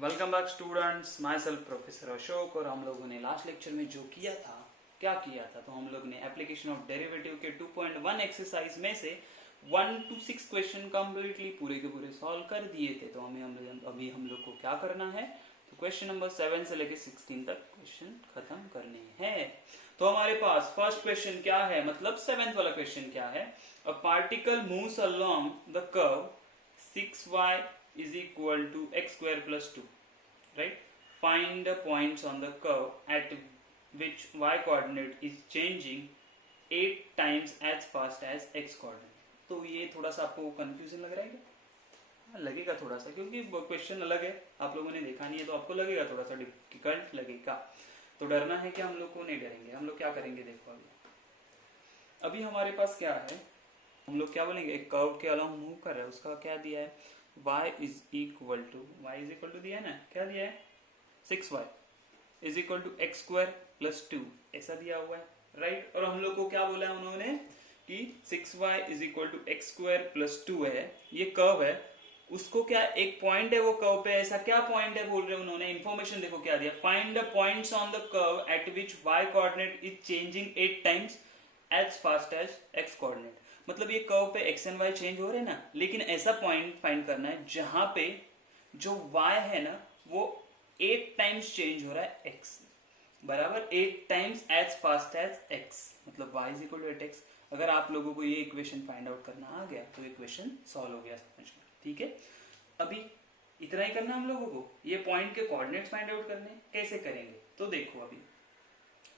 Welcome back students, my self professor Ashok. और हम लोगों ने लास्ट लेक्चर में जो किया था, क्या किया था, तो हम लोग ने एप्लीकेशन ऑफ डेरिवेटिव के 2.1 एक्सरसाइज में से 1 to 6 क्वेश्चन कंप्लीटली पूरे के पूरे सॉल्व कर दिए थे। तो अभी हम लोग को क्या करना है, तो क्वेश्चन नंबर 7 से लेके 16 तक क्वेश्चन खत्म करने हैं। तो हमारे पास फर्स्ट क्वेश्चन क्या है, मतलब 7th वाला क्वेश्चन क्या है। A particle moves along the curve 6y is equal to x square plus 2, right? Find the points on the curve at which y coordinate is changing 8 times as fast as x coordinate. तो ये थोड़ा सा आपको confusion लग रहा है क्या? लगेगा थोड़ा सा, क्योंकि क्वेश्चन अलग है, आप लोगों ने देखा नहीं है, तो आपको लगेगा थोड़ा सा डिफिकल्ट लगेगा। तो डरना है कि हम लोग को नहीं डरेंगे। हम लोग क्या करेंगे, देखो अभी हमारे पास क्या है, हम लोग क्या बोलेंगे, एक कर्व के अलोंग मूव कर रहा है, उसका क्या दिया है, y इज इक्वल टू दिया है ना, क्या दिया है 6y is equal to x square plus 2, ऐसा दिया हुआ है, राइट। और हम लोग को क्या बोला है उन्होंने कि 6y is equal to x square plus 2 है, ये कर्व है, उसको क्या एक पॉइंट है वो कर्व पे, ऐसा क्या पॉइंट है बोल रहे हैं उन्होंने। इन्फॉर्मेशन देखो क्या दिया, find the points on the curve at which y coordinate is changing 8 times as fast as x coordinate. मतलब ये कर्व पे x एंड y चेंज हो रहे हैं ना, लेकिन ऐसा पॉइंट फाइंड करना है जहां पे जो y है ना वो 8 टाइम्स चेंज हो रहा है x बराबर 8 times as fast as x, मतलब y is equal to 8x। अगर आप लोगों को ये इक्वेशन फाइंड आउट करना आ गया तो इक्वेशन सॉल्व हो गया समझ में, ठीक है। अभी इतना ही करना हम लोगों को, ये पॉइंट के कोऑर्डिनेट्स फाइंड आउट करने, कैसे करेंगे तो देखो। अभी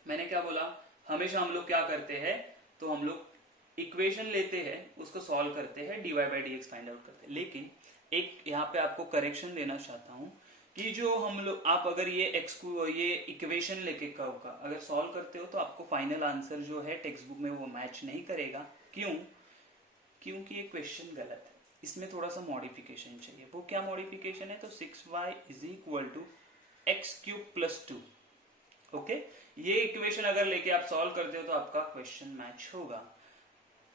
मैंने क्या बोला, हमेशा हम लोग क्या करते हैं, तो हम लोग इक्वेशन लेते हैं, उसको सॉल्व करते हैं, dy by d x find out करते हैं। लेकिन एक यहाँ पे आपको करेक्शन देना चाहता हूँ कि जो हम लोग, आप अगर ये x को ये इक्वेशन लेके कर्व का अगर सॉल्व करते हो तो आपको फाइनल आंसर जो है टेक्स्ट बुक में वो मैच नहीं करेगा। क्यों? क्योंकि ये क्वेश्चन गलत है, इसमें थोड़ा सा मॉडिफिकेशन चाहिए। वो क्या मॉडिफिकेशन है, तो 6y is equal to x cube plus 2, okay. ये इक्वेशन अगर लेके आप सॉल्व करते हो तो आपका क्वेश्चन मैच होगा।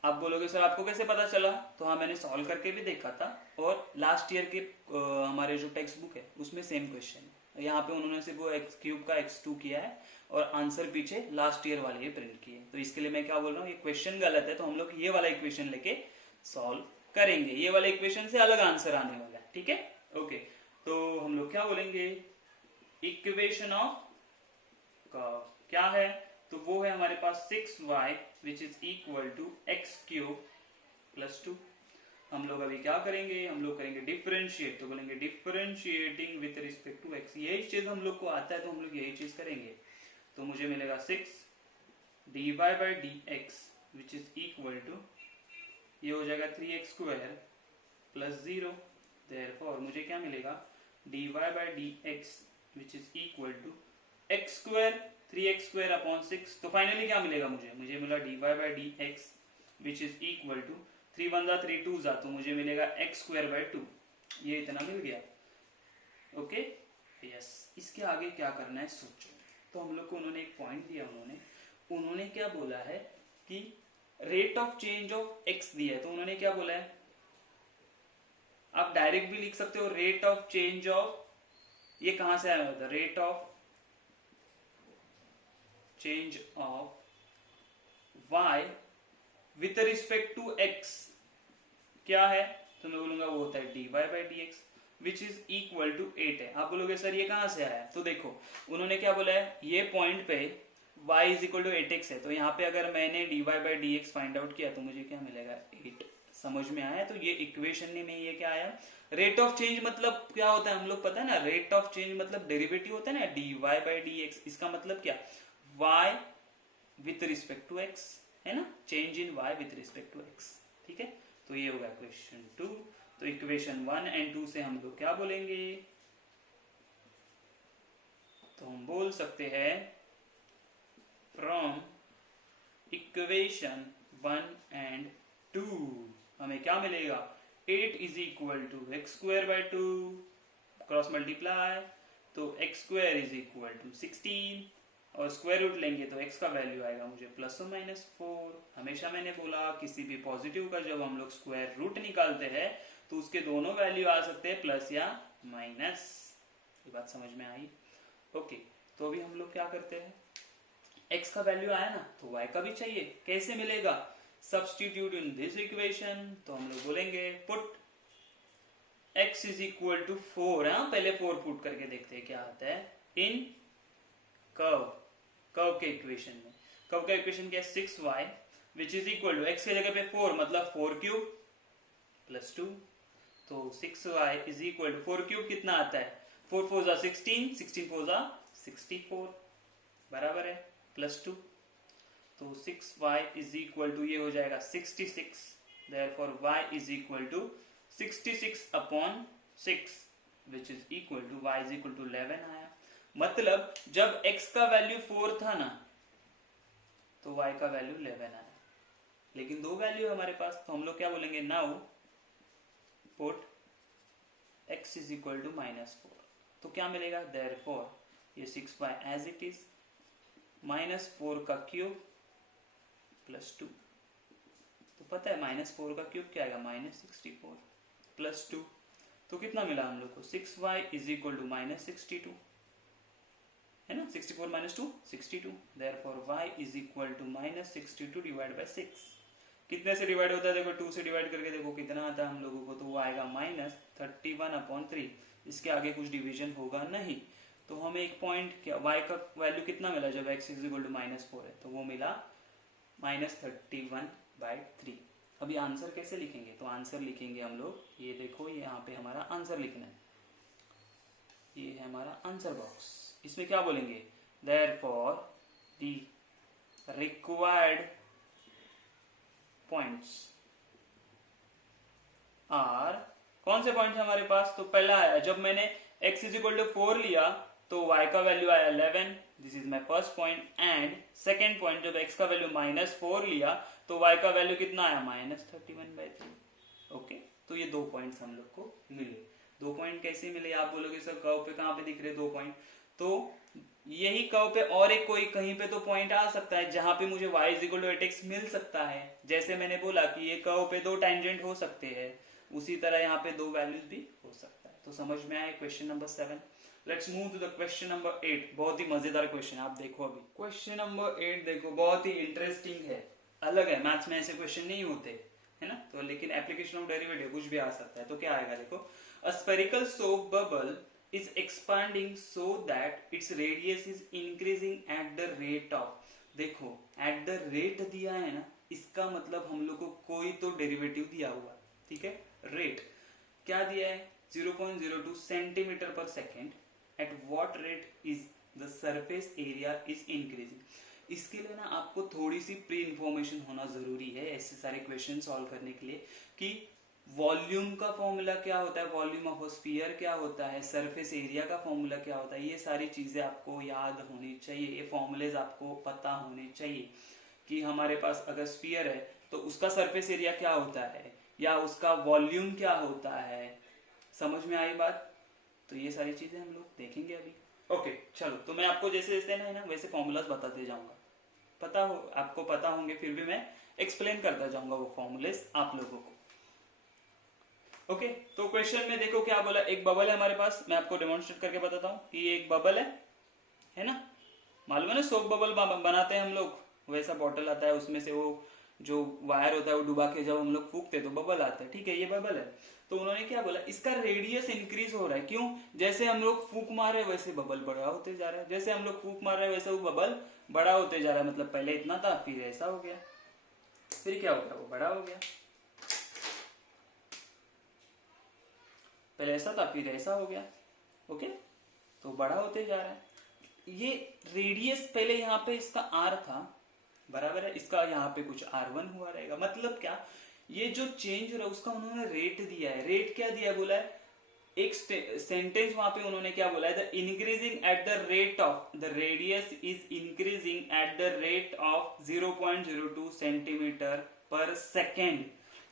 आप बोलोगे सर आपको कैसे पता चला, तो हाँ मैंने सॉल्व करके भी देखा था, और लास्ट ईयर के हमारे जो टेक्स्ट बुक है उसमें सेम क्वेश्चन है। यहाँ पे उन्होंने सिर्फ वो एक्स क्यूब का x2 किया है और आंसर पीछे लास्ट ईयर वाले ही प्रिंट किए। तो इसके लिए मैं क्या बोल रहा हूँ, ये क्वेश्चन गलत है, तो हम लोग ये वाला इक्वेशन लेके सॉल्व करेंगे। ये वाले इक्वेशन से अलग आंसर आने वाला है, ठीक है, ओके। तो हम लोग क्या बोलेंगे, इक्वेशन ऑफ कर्व क्या है, तो वो है हमारे पास 6y which is equal to x cube plus 2। हम लोग अभी क्या करेंगे, हम लोग करेंगे डिफरेंशिएट, तो बोलेंगे differentiating with respect to x। यही चीज हम लोग को आता है तो हम लोग यही चीज करेंगे। तो मुझे मिलेगा 6 dy by d x which is equal to, ये हो जाएगा 3x स्क्वायर प्लस 0। देयरफॉर मुझे क्या मिलेगा, dy by d x which is equal to x square 3x square upon 6। तो फाइनली क्या मिलेगा मुझे मिला dy by d x which is equal to 3 1 3 2 जा, तो मुझे मिलेगा एक्स स्क्वायर बाई 2, ये इतना मिल गया, ओके यस। इसके आगे क्या करना है सोचो। तो हम लोग को उन्होंने एक पॉइंट दिया, उन्होंने क्या बोला है कि rate of change of x दिया है, तो उन्होंने क्या बोला है, आप डायरेक्ट भी लिख सकते हो रेट ऑफ चेंज ऑफ, ये कहां से आया होता है, rate of change of y with respect to x क्या है, तो मैं बोलूंगा वो होता है dy by d x which is equal to 8 है। आप बोलोगे सर ये कहां से आया, तो देखो उन्होंने क्या बोला है, ये पॉइंट पे y is equal to 8x है, तो यहाँ पे अगर मैंने dy by d x find out किया तो मुझे क्या मिलेगा 8। समझ में आया, तो ये इक्वेशन में ये क्या आया, रेट ऑफ चेंज मतलब क्या होता है हम लोग पता है ना, रेट ऑफ चेंज मतलब डेरिवेटिव होता है ना dy बाई डी एक्स, इसका मतलब क्या, y with respect to x है ना, change in y with respect to x, ठीक है। तो ये होगा क्वेश्चन 2। तो इक्वेशन 1 एंड 2 से हम लोग क्या बोलेंगे, तो हम बोल सकते हैं फ्रॉम इक्वेशन 1 एंड 2 हमें क्या मिलेगा, 8 is equal to x square by 2 cross multiply, तो x square is equal to 16 और स्क्वायर रूट लेंगे तो x का वैल्यू आएगा मुझे प्लस और माइनस 4। हमेशा मैंने बोला किसी भी पॉजिटिव का जब हम लोग स्क्वायर रूट निकालते हैं तो उसके दोनों वैल्यू आ सकते हैं प्लस या माइनस, ये बात समझ में आई? ओके, तो अभी हम लोग क्या करते हैं, x का वैल्यू आया ना तो y का भी चाहिए, कैसे मिलेगा? सब्स्टिट्यूट इन दिस इक्वेशन, तो हम लोग बोलेंगे put x is equal to 4, पहले 4 पुट करके देखते हैं क्या आता है इन कर्व के इक्वेशन में। कर्व का इक्वेशन क्या है? 6y which is equal to x के जगह पे 4 मतलब 4 क्यूब प्लस 2, तो 6y is equal to 4 cube कितना आता है? 4 4 जा 16, 16 4 जा 64 बराबर है प्लस 2, तो 6y इज इक्वल टू ये हो जाएगा 66, therefore y is equal to 66 upon 6 which is equal to y is equal to 11 आया। मतलब जब x का वैल्यू 4 था ना तो y का वैल्यू 11 आया, लेकिन दो वैल्यू हमारे पास, तो हम लोग क्या बोलेंगे? Now put x is equal to -4, तो क्या मिलेगा? देयरफॉर ये 6y एज इट इज, -4 का क्यूब प्लस 2, तो पता है -4 का क्यूब क्या आएगा? -64 प्लस 2, तो कितना मिला हम लोग को? 6y इज इक्वल टू -62 है ना, 64 - 2 62, therefore y is equal to -62 divide by 6। कितने से डिवाइड होता है? देखो 2 से डिवाइड करके देखो कितना आता है हम लोगों को, तो वो आएगा -31/3। इसके आगे कुछ डिवीजन होगा नहीं, तो हमें एक पॉइंट क्या y का वैल्यू कितना मिला जब x इज इक्वल टू -4 है? तो वो मिला -31/3। अभी आंसर कैसे लिखेंगे? तो आंसर लिखेंगे हम लोग, ये देखो ये यहाँ पे हमारा आंसर लिखना है, ये है हमारा आंसर बॉक्स। इसमें क्या बोलेंगे? Therefore the required points are, कौन से पॉइंट्स हमारे पास? तो पहला आया जब मैंने x इज इक्वल टू 4 लिया तो y का वैल्यू आया 11, this is my first point, and second point जब x का वैल्यू -4 लिया तो y का वैल्यू कितना आया? -31/3। ओके, तो ये दो पॉइंट्स हम लोग को मिले। दो पॉइंट कैसे मिले? आप बोलोगे सर कर्व पे कहाँ पे दिख रहे दो पॉइंट? तो यही कर्व पे और एक कोई कहीं पे तो पॉइंट आ सकता है जहां पे मुझे y is equal to 8x मिल सकता है। जैसे मैंने बोला कि ये कर्व पे दो टेंजेंट हो सकते हैं, उसी तरह यहाँ पे दो वैल्यूज भी हो सकता है। तो समझ में आया question number 7। Let's move to the question number 8। बहुत ही मजेदार क्वेश्चन, आप देखो अभी क्वेश्चन नंबर 8 देखो, बहुत ही इंटरेस्टिंग है, अलग है। मैथ्स में ऐसे क्वेश्चन नहीं होते है ना, तो लेकिन एप्लीकेशन ऑफ डेरिवेटिव कुछ भी आ सकता है। तो क्या आएगा देखो, a spherical soap bubble is expanding so that its radius is increasing at the rate of, देखो at the rate दिया है ना, इसका मतलब हम लोग को कोई तो डेरिवेटिव दिया हुआ, ठीक है। रेट क्या दिया है? 0.02 centimetre per second. Eight what rate is the surface area is increasing. इसके लिए ना आपको थोड़ी सी प्री इंफॉर्मेशन होना जरूरी है ऐसे सारे क्वेश्चन सॉल्व करने के लिए, कि वॉल्यूम का फॉर्मूला क्या होता है, वॉल्यूम ऑफ स्फीयर क्या होता है, सरफेस एरिया का फॉर्मूला क्या होता है, ये सारी चीजें आपको याद होनी चाहिए, ये फॉर्मूलेज आपको पता होने चाहिए कि हमारे पास अगर स्फीयर है तो उसका सरफेस एरिया क्या होता है या उसका वॉल्यूम क्या होता है। समझ में आई बात? तो ये सारी चीजें हम लोग देखेंगे अभी। ओके चलो, तो मैं आपको जैसे जैसे ना वैसे फॉर्मूलाज बताते जाऊंगा, पता हो आपको पता होंगे, फिर भी मैं एक्सप्लेन करता जाऊंगा वो फॉर्मूलेज आप लोगों को। ओके तो क्वेश्चन में देखो क्या बोला, एक बबल है हमारे पास, मैं आपको डेमोन्स्ट्रेट करके बताता हूँ कि ये एक बबल है ना, मालूम है ना सोप बबल बनाते हैं हम लोग, वैसा बॉटल आता है उसमें से वो जो वायर होता है वो डुबा के जब हम लोग फूकते तो बबल आता है, ठीक है, ये बबल है। तो उन्होंने क्या बोला, इसका रेडियस इंक्रीज हो रहा है, क्यों? जैसे हम लोग फूक मार रहे हैं वैसे बबल बड़ा होते जा रहा है, जैसे हम लोग फूक मार रहे हैं वैसे वो बबल बड़ा होते जा रहा है, मतलब पहले इतना था फिर ऐसा हो गया, फिर क्या हो गया, वो बड़ा हो गया, पहले ऐसा था फिर ऐसा हो गया। ओके, तो बड़ा होते जा रहा है। ये रेडियस पहले यहाँ पे इसका r था, बराबर है, इसका यहाँ पे कुछ r1 हुआ रहेगा। मतलब क्या, ये जो चेंज हो रहा है उसका उन्होंने रेट दिया है। रेट क्या दिया, बोला है एक सेंटेंस वहां पे उन्होंने क्या बोला है, the increasing at the rate of the radius is increasing eight the rate of 0.02 centimetre per second.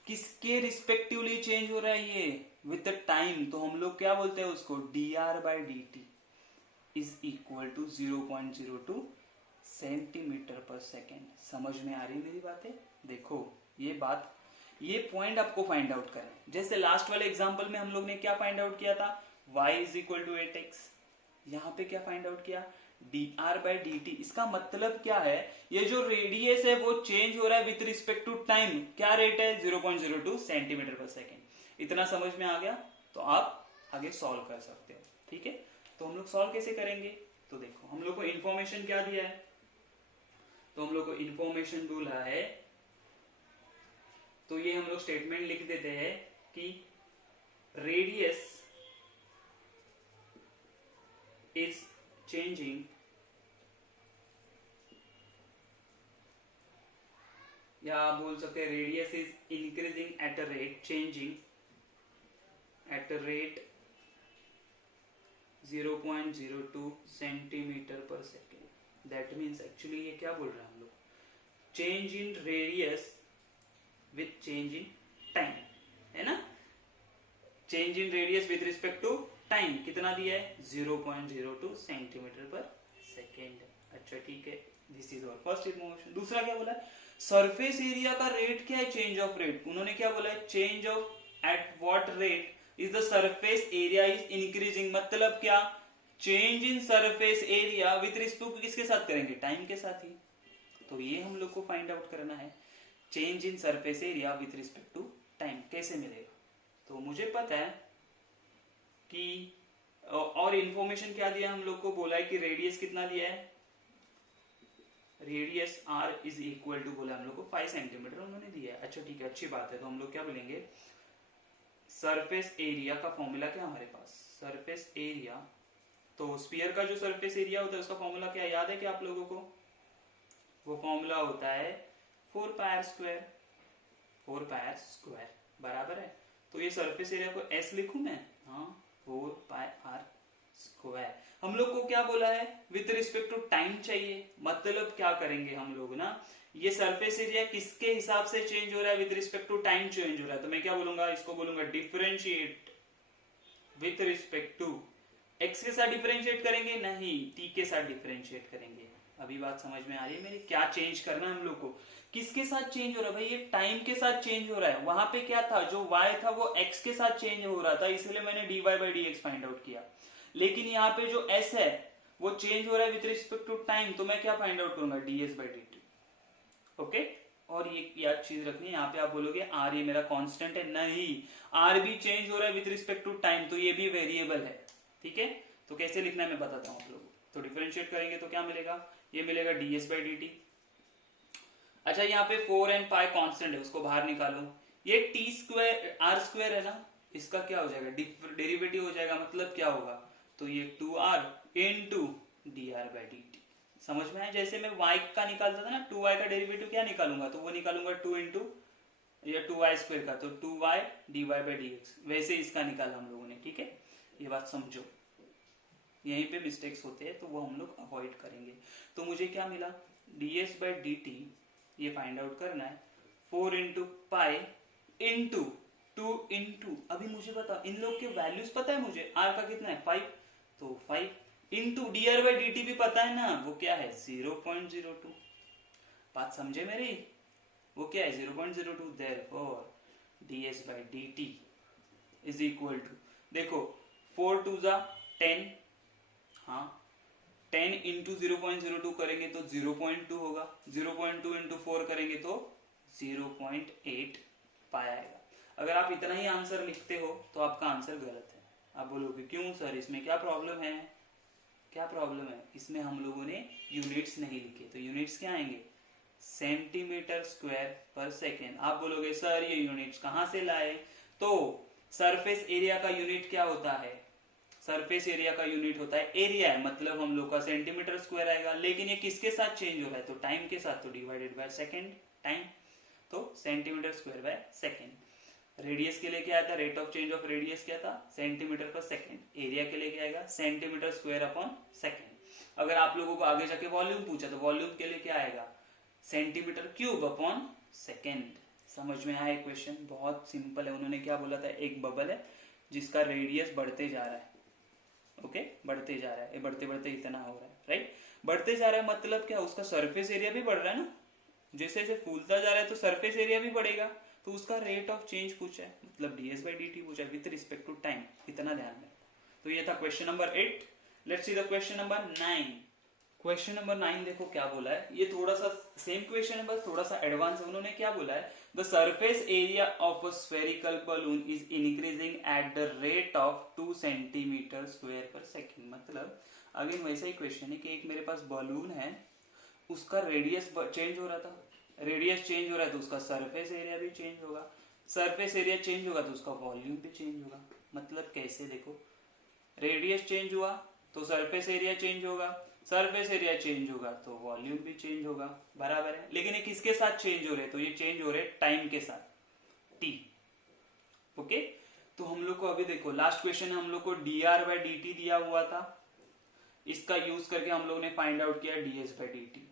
किसके रिस्पेक्टिवली चेंज हो रहा है ये, विद टाइम। तो हम लोग क्या बोलते हैं उसको, dr/dt is equal to 0.02 centimetre per second. समझ में आ रही मेरी बातें? देखो ये बात, ये पॉइंट आपको फाइंड आउट करना है। जैसे लास्ट वाले एग्जांपल में हम लोग ने क्या फाइंड आउट किया था, y is equal to 8x, यहाँ पे क्या फाइंड आउट किया, dr/dt। इसका मतलब क्या है, ये जो रेडियस है वो चेंज हो रहा है विथ रिस्पेक्ट टू टाइम, क्या रेट है 0.02 सेंटीमीटर पर सेकेंड। इतना समझ में आ गया तो आप आगे सॉल्व कर सकते हो। ठीक है, तो हम लोग सॉल्व कैसे करेंगे, तो देखो हम लोग को इंफॉर्मेशन क्या दिया है, तो हम लोग को इंफॉर्मेशन बोला है, तो ये हम लोग स्टेटमेंट लिख देते हैं कि रेडियस इज चेंजिंग या आप बोल सकते हैं radius is increasing at a rate, changing at a rate 0.02 centimetre per second. That means actually ये क्या बोल रहे हैं हम लोग, change in radius with change in time, है ना। Change in radius with respect to time कितना दिया है 0.02 सेंटीमीटर पर सेकेंड। अच्छा ठीक है, this is our first equation. दूसरा क्या बोला है, सरफेस एरिया का रेट क्या है, चेंज ऑफ रेट। उन्होंने क्या बोला है, change of at what rate is the surface area is increasing. मतलब क्या, change in surface area with respect to किसके साथ करेंगे, टाइम के साथ ही। तो ये हम लोग को फाइंड आउट करना है, change in surface area with respect to time कैसे मिलेगा। तो मुझे पता है कि और इंफॉर्मेशन क्या दिया हम लोग को, बोला है कि रेडियस कितना दिया है, radius r is equal to बोला हम लोग को 5 सेंटीमीटर उन्होंने दिया है। अच्छा ठीक है, अच्छी बात है। तो हम लोग क्या बोलेंगे, सरफेस एरिया का फॉर्मूला क्या हमारे पास, सरफेस एरिया, तो स्फीयर का जो सरफेस एरिया होता है उसका फॉर्मूला क्या याद है क्या आप लोगों को, वो फॉर्मूला होता है 4πr², 4πr² बराबर है। तो ये सरफेस एरिया को s लिखूं मैं, हाँ 4πr²। हम लोग को क्या बोला है, विथ रिस्पेक्ट टू टाइम चाहिए। मतलब क्या करेंगे हम लोग ना, ये सरफेस एरिया किसके हिसाब से चेंज हो रहा है, विथ रिस्पेक्ट टू टाइम चेंज हो रहा है। तो मैं क्या बोलूंगा, इसको बोलूंगा differentiate with respect to x के साथ डिफरेंशिएट करेंगे, नहीं t के साथ डिफरेंशिएट करेंगे। अभी बात समझ में आ रही है मेरी, क्या चेंज करना है हम लोग को, किसके साथ चेंज हो रहा है भाई, ये टाइम के साथ चेंज हो रहा है। वहां पे क्या था, जो y था वो x के साथ चेंज हो रहा था, इसलिए मैंने dy/dx फाइंड आउट किया। लेकिन यहाँ पे जो s है वो चेंज हो रहा है विथ रिस्पेक्ट टू टाइम, तो मैं क्या फाइंड आउट करूंगा, ds/dt। ओके, और ये याद चीज रखनी है, यहाँ पे आप बोलोगे r ये मेरा कांस्टेंट है, नहीं, r भी चेंज हो रहा है विथ रिस्पेक्ट टू टाइम, तो ये भी वेरिएबल है। ठीक है, तो कैसे लिखना है मैं बताता हूँ आप लोगों को। तो डिफरेंशिएट करेंगे तो क्या मिलेगा, ये मिलेगा ds/dt। अच्छा यहाँ पे 4 और पाई कांस्टेंट है, उसको बाहर निकालो। ये r² है ना, इसका क्या हो जाएगा, डेरिवेटिव हो जाएगा। मतलब क्या होगा, तो ये 2r इंटू dr/dt। समझ में आया, जैसे मैं y का निकालता था ना, 2y का डेरिवेटिव क्या निकालूंगा, तो वो निकालूंगा 2 इंटू या 2y² का, तो 2y dy/dx, वैसे इसका निकाला हम लोगों ने। ठीक है, ये बात समझो, यहीं पे मिस्टेक्स होते हैं तो वो हम लोग अवॉइड करेंगे। तो मुझे क्या मिला, ds/dt ये फाइंड आउट करना है, 4 इंटू पाई इंटू 2 इंटू, अभी मुझे बता इन लोग के वैल्यूज पता है मुझे, r का कितना है 5, तो 5 इंटू dr/dt भी पता है ना, वो क्या है 0.02। बात समझे मेरी, वो क्या है 0.02। Therefore ds/dt is equal to, देखो 4 2 जा 10, हाँ 10 इंटू 0.02 करेंगे तो 0.2 होगा, 0.2 इंटू 4 करेंगे तो 0.8 पाया आएगा। अगर आप इतना ही आंसर लिखते हो तो आपका आंसर गलत है। आप बोलोगे क्यों सर, इसमें क्या प्रॉब्लम है, क्या प्रॉब्लम है, इसमें हम लोगों ने यूनिट्स नहीं लिखे। तो यूनिट्स क्या आएंगे, सेंटीमीटर स्क्वायर पर सेकेंड। आप बोलोगे सर ये यूनिट्स कहाँ से लाए, तो सरफेस एरिया का यूनिट क्या होता है, सरफेस एरिया का यूनिट होता है एरिया है, मतलब हम लोग का सेंटीमीटर स्क्वायर आएगा। लेकिन ये किसके साथ चेंज हो रहा है, तो टाइम के साथ, तो डिवाइडेड बाय सेकेंड टाइम, तो centimetre square by second. Radius के लिए क्या आता है, rate of change of radius क्या था, सेंटीमीटर पर सेकेंड। एरिया के लिए क्या आएगा, सेंटीमीटर स्क्वायर अपॉन सेकेंड। अगर आप लोगों को आगे जाके वॉल्यूम पूछा तो वॉल्यूम के लिए क्या आएगा, सेंटीमीटर क्यूब अपॉन सेकेंड। समझ में आया क्वेश्चन, बहुत सिंपल है। उन्होंने क्या बोला था, एक बबल है जिसका रेडियस बढ़ते जा रहा है, ओके बढ़ते जा रहा है, ये बढ़ते बढ़ते इतना हो रहा है, राइट, बढ़ते जा रहा है। मतलब क्या, उसका सरफेस एरिया भी बढ़ रहा है ना, जैसे जैसे फूलता जा रहा है तो सरफेस एरिया भी बढ़ेगा। तो उसका रेट ऑफ चेंज पूछा है, मतलब ds/dt पूछा है विथ रिस्पेक्ट टू टाइम, इतना ध्यान में। तो ये था question number 8। Let's see the question number 9। Question number 9 देखो क्या बोला है, ये थोड़ा सा सेम क्वेश्चन है, बस थोड़ा सा एडवांस है। उन्होंने क्या बोला है, the surface area of a spherical balloon is increasing eight the rate of 2 centimetre square पर सेकेंड। मतलब अगेन वैसा ही क्वेश्चन है कि एक मेरे पास बलून है, उसका रेडियस चेंज हो रहा था, रेडियस चेंज हो रहा है तो उसका सरफेस एरिया भी चेंज होगा, सरफेस एरिया चेंज होगा तो उसका वॉल्यूम भी चेंज होगा। मतलब कैसे, देखो रेडियस चेंज हुआ तो सरफेस एरिया चेंज होगा, सरफेस एरिया चेंज होगा तो वॉल्यूम भी चेंज होगा, बराबर है। लेकिन ये किसके साथ चेंज हो रहे, तो ये चेंज हो रहे टाइम के साथ, टी। ओके, तो हम लोग को अभी देखो लास्ट क्वेश्चन हम लोग को dr बाई dt दिया हुआ था, इसका यूज करके हम लोग ने फाइंड आउट किया ds बाई dt।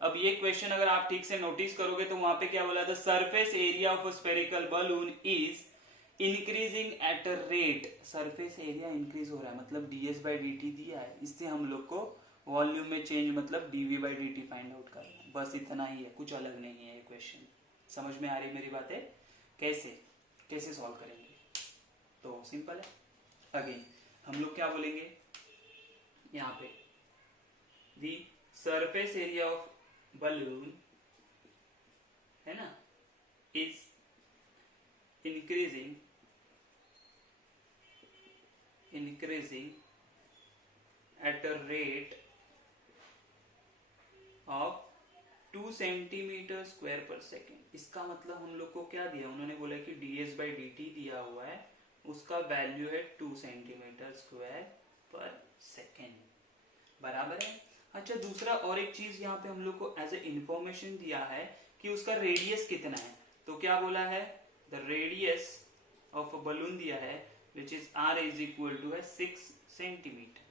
अब ये क्वेश्चन अगर आप ठीक से नोटिस करोगे तो वहां पे क्या बोला था, surface area of spherical balloon is increasing at a rate, surface area increase हो रहा है, मतलब ds बाई dt दिया है, इससे हम लोग को वॉल्यूम में चेंज मतलब dv by dt find out करना है। बस इतना ही है, कुछ अलग नहीं है ये क्वेश्चन। समझ में आ रही मेरी बातें, कैसे कैसे सॉल्व करेंगे, तो सिंपल है। अगेन हम लोग क्या बोलेंगे यहाँ पे, the surface area of balloon है ना is increasing at a rate of 2 centimetre square पर सेकेंड। इसका मतलब हम लोग को क्या दिया, उन्होंने बोला कि ds बाई dt दिया हुआ है, उसका वैल्यू है 2 सेंटीमीटर स्क्वायर पर सेकेंड, बराबर है। अच्छा दूसरा और एक चीज यहाँ पे हम लोग को एज ए इंफॉर्मेशन दिया है कि उसका रेडियस कितना है, तो क्या बोला है, the radius of a balloon दिया है which is r is equal to है 6 सेंटीमीटर।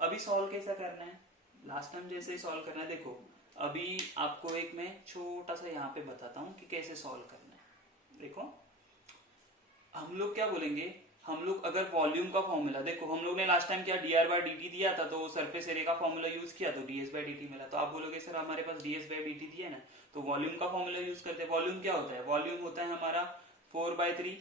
अभी सॉल्व कैसा करना है, लास्ट टाइम जैसे ही सॉल्व करना है। देखो अभी आपको एक मैं छोटा सा यहाँ पे बताता हूँ कि कैसे सॉल्व करना है। देखो हम लोग क्या बोलेंगे, हम लोग अगर वॉल्यूम का फॉर्मूला, देखो हम लोग ने लास्ट टाइम क्या dr बाई dt दिया था, तो सरफेस एरिया का फॉर्मूला यूज किया तो ds बाई dt मिला। तो आप बोलोगे सर हमारे पास ds बाई dt दिया है ना, तो वॉल्यूम का फॉर्मूला यूज करते हैं। वॉल्यूम क्या होता है, वॉल्यूम होता है हमारा 4/3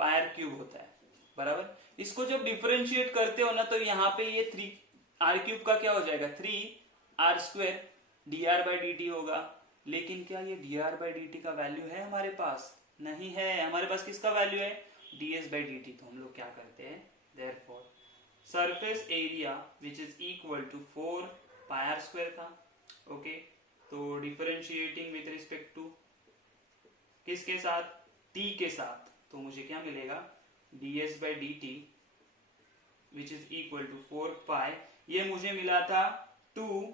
पायर क्यूब होता है, बराबर। इसको जब डिफरेंशिएट करते हो ना तो यहाँ पे ये 3r क्यूब का क्या हो जाएगा, 3r square dr by dt होगा। लेकिन क्या ये dr बाई dt का वैल्यू है हमारे पास, नहीं है। हमारे पास किसका वैल्यू है, ds बाई dt। तो हम लोग क्या करते हैं, therefore surface area which is equal to 4 pi r square था, ओके। तो डिफरेंशिएटिंग विथ रिस्पेक्ट टू किसके साथ, t के साथ, तो मुझे क्या मिलेगा, ds by dt which is equal to 4 pi, ये मुझे मिला था 2r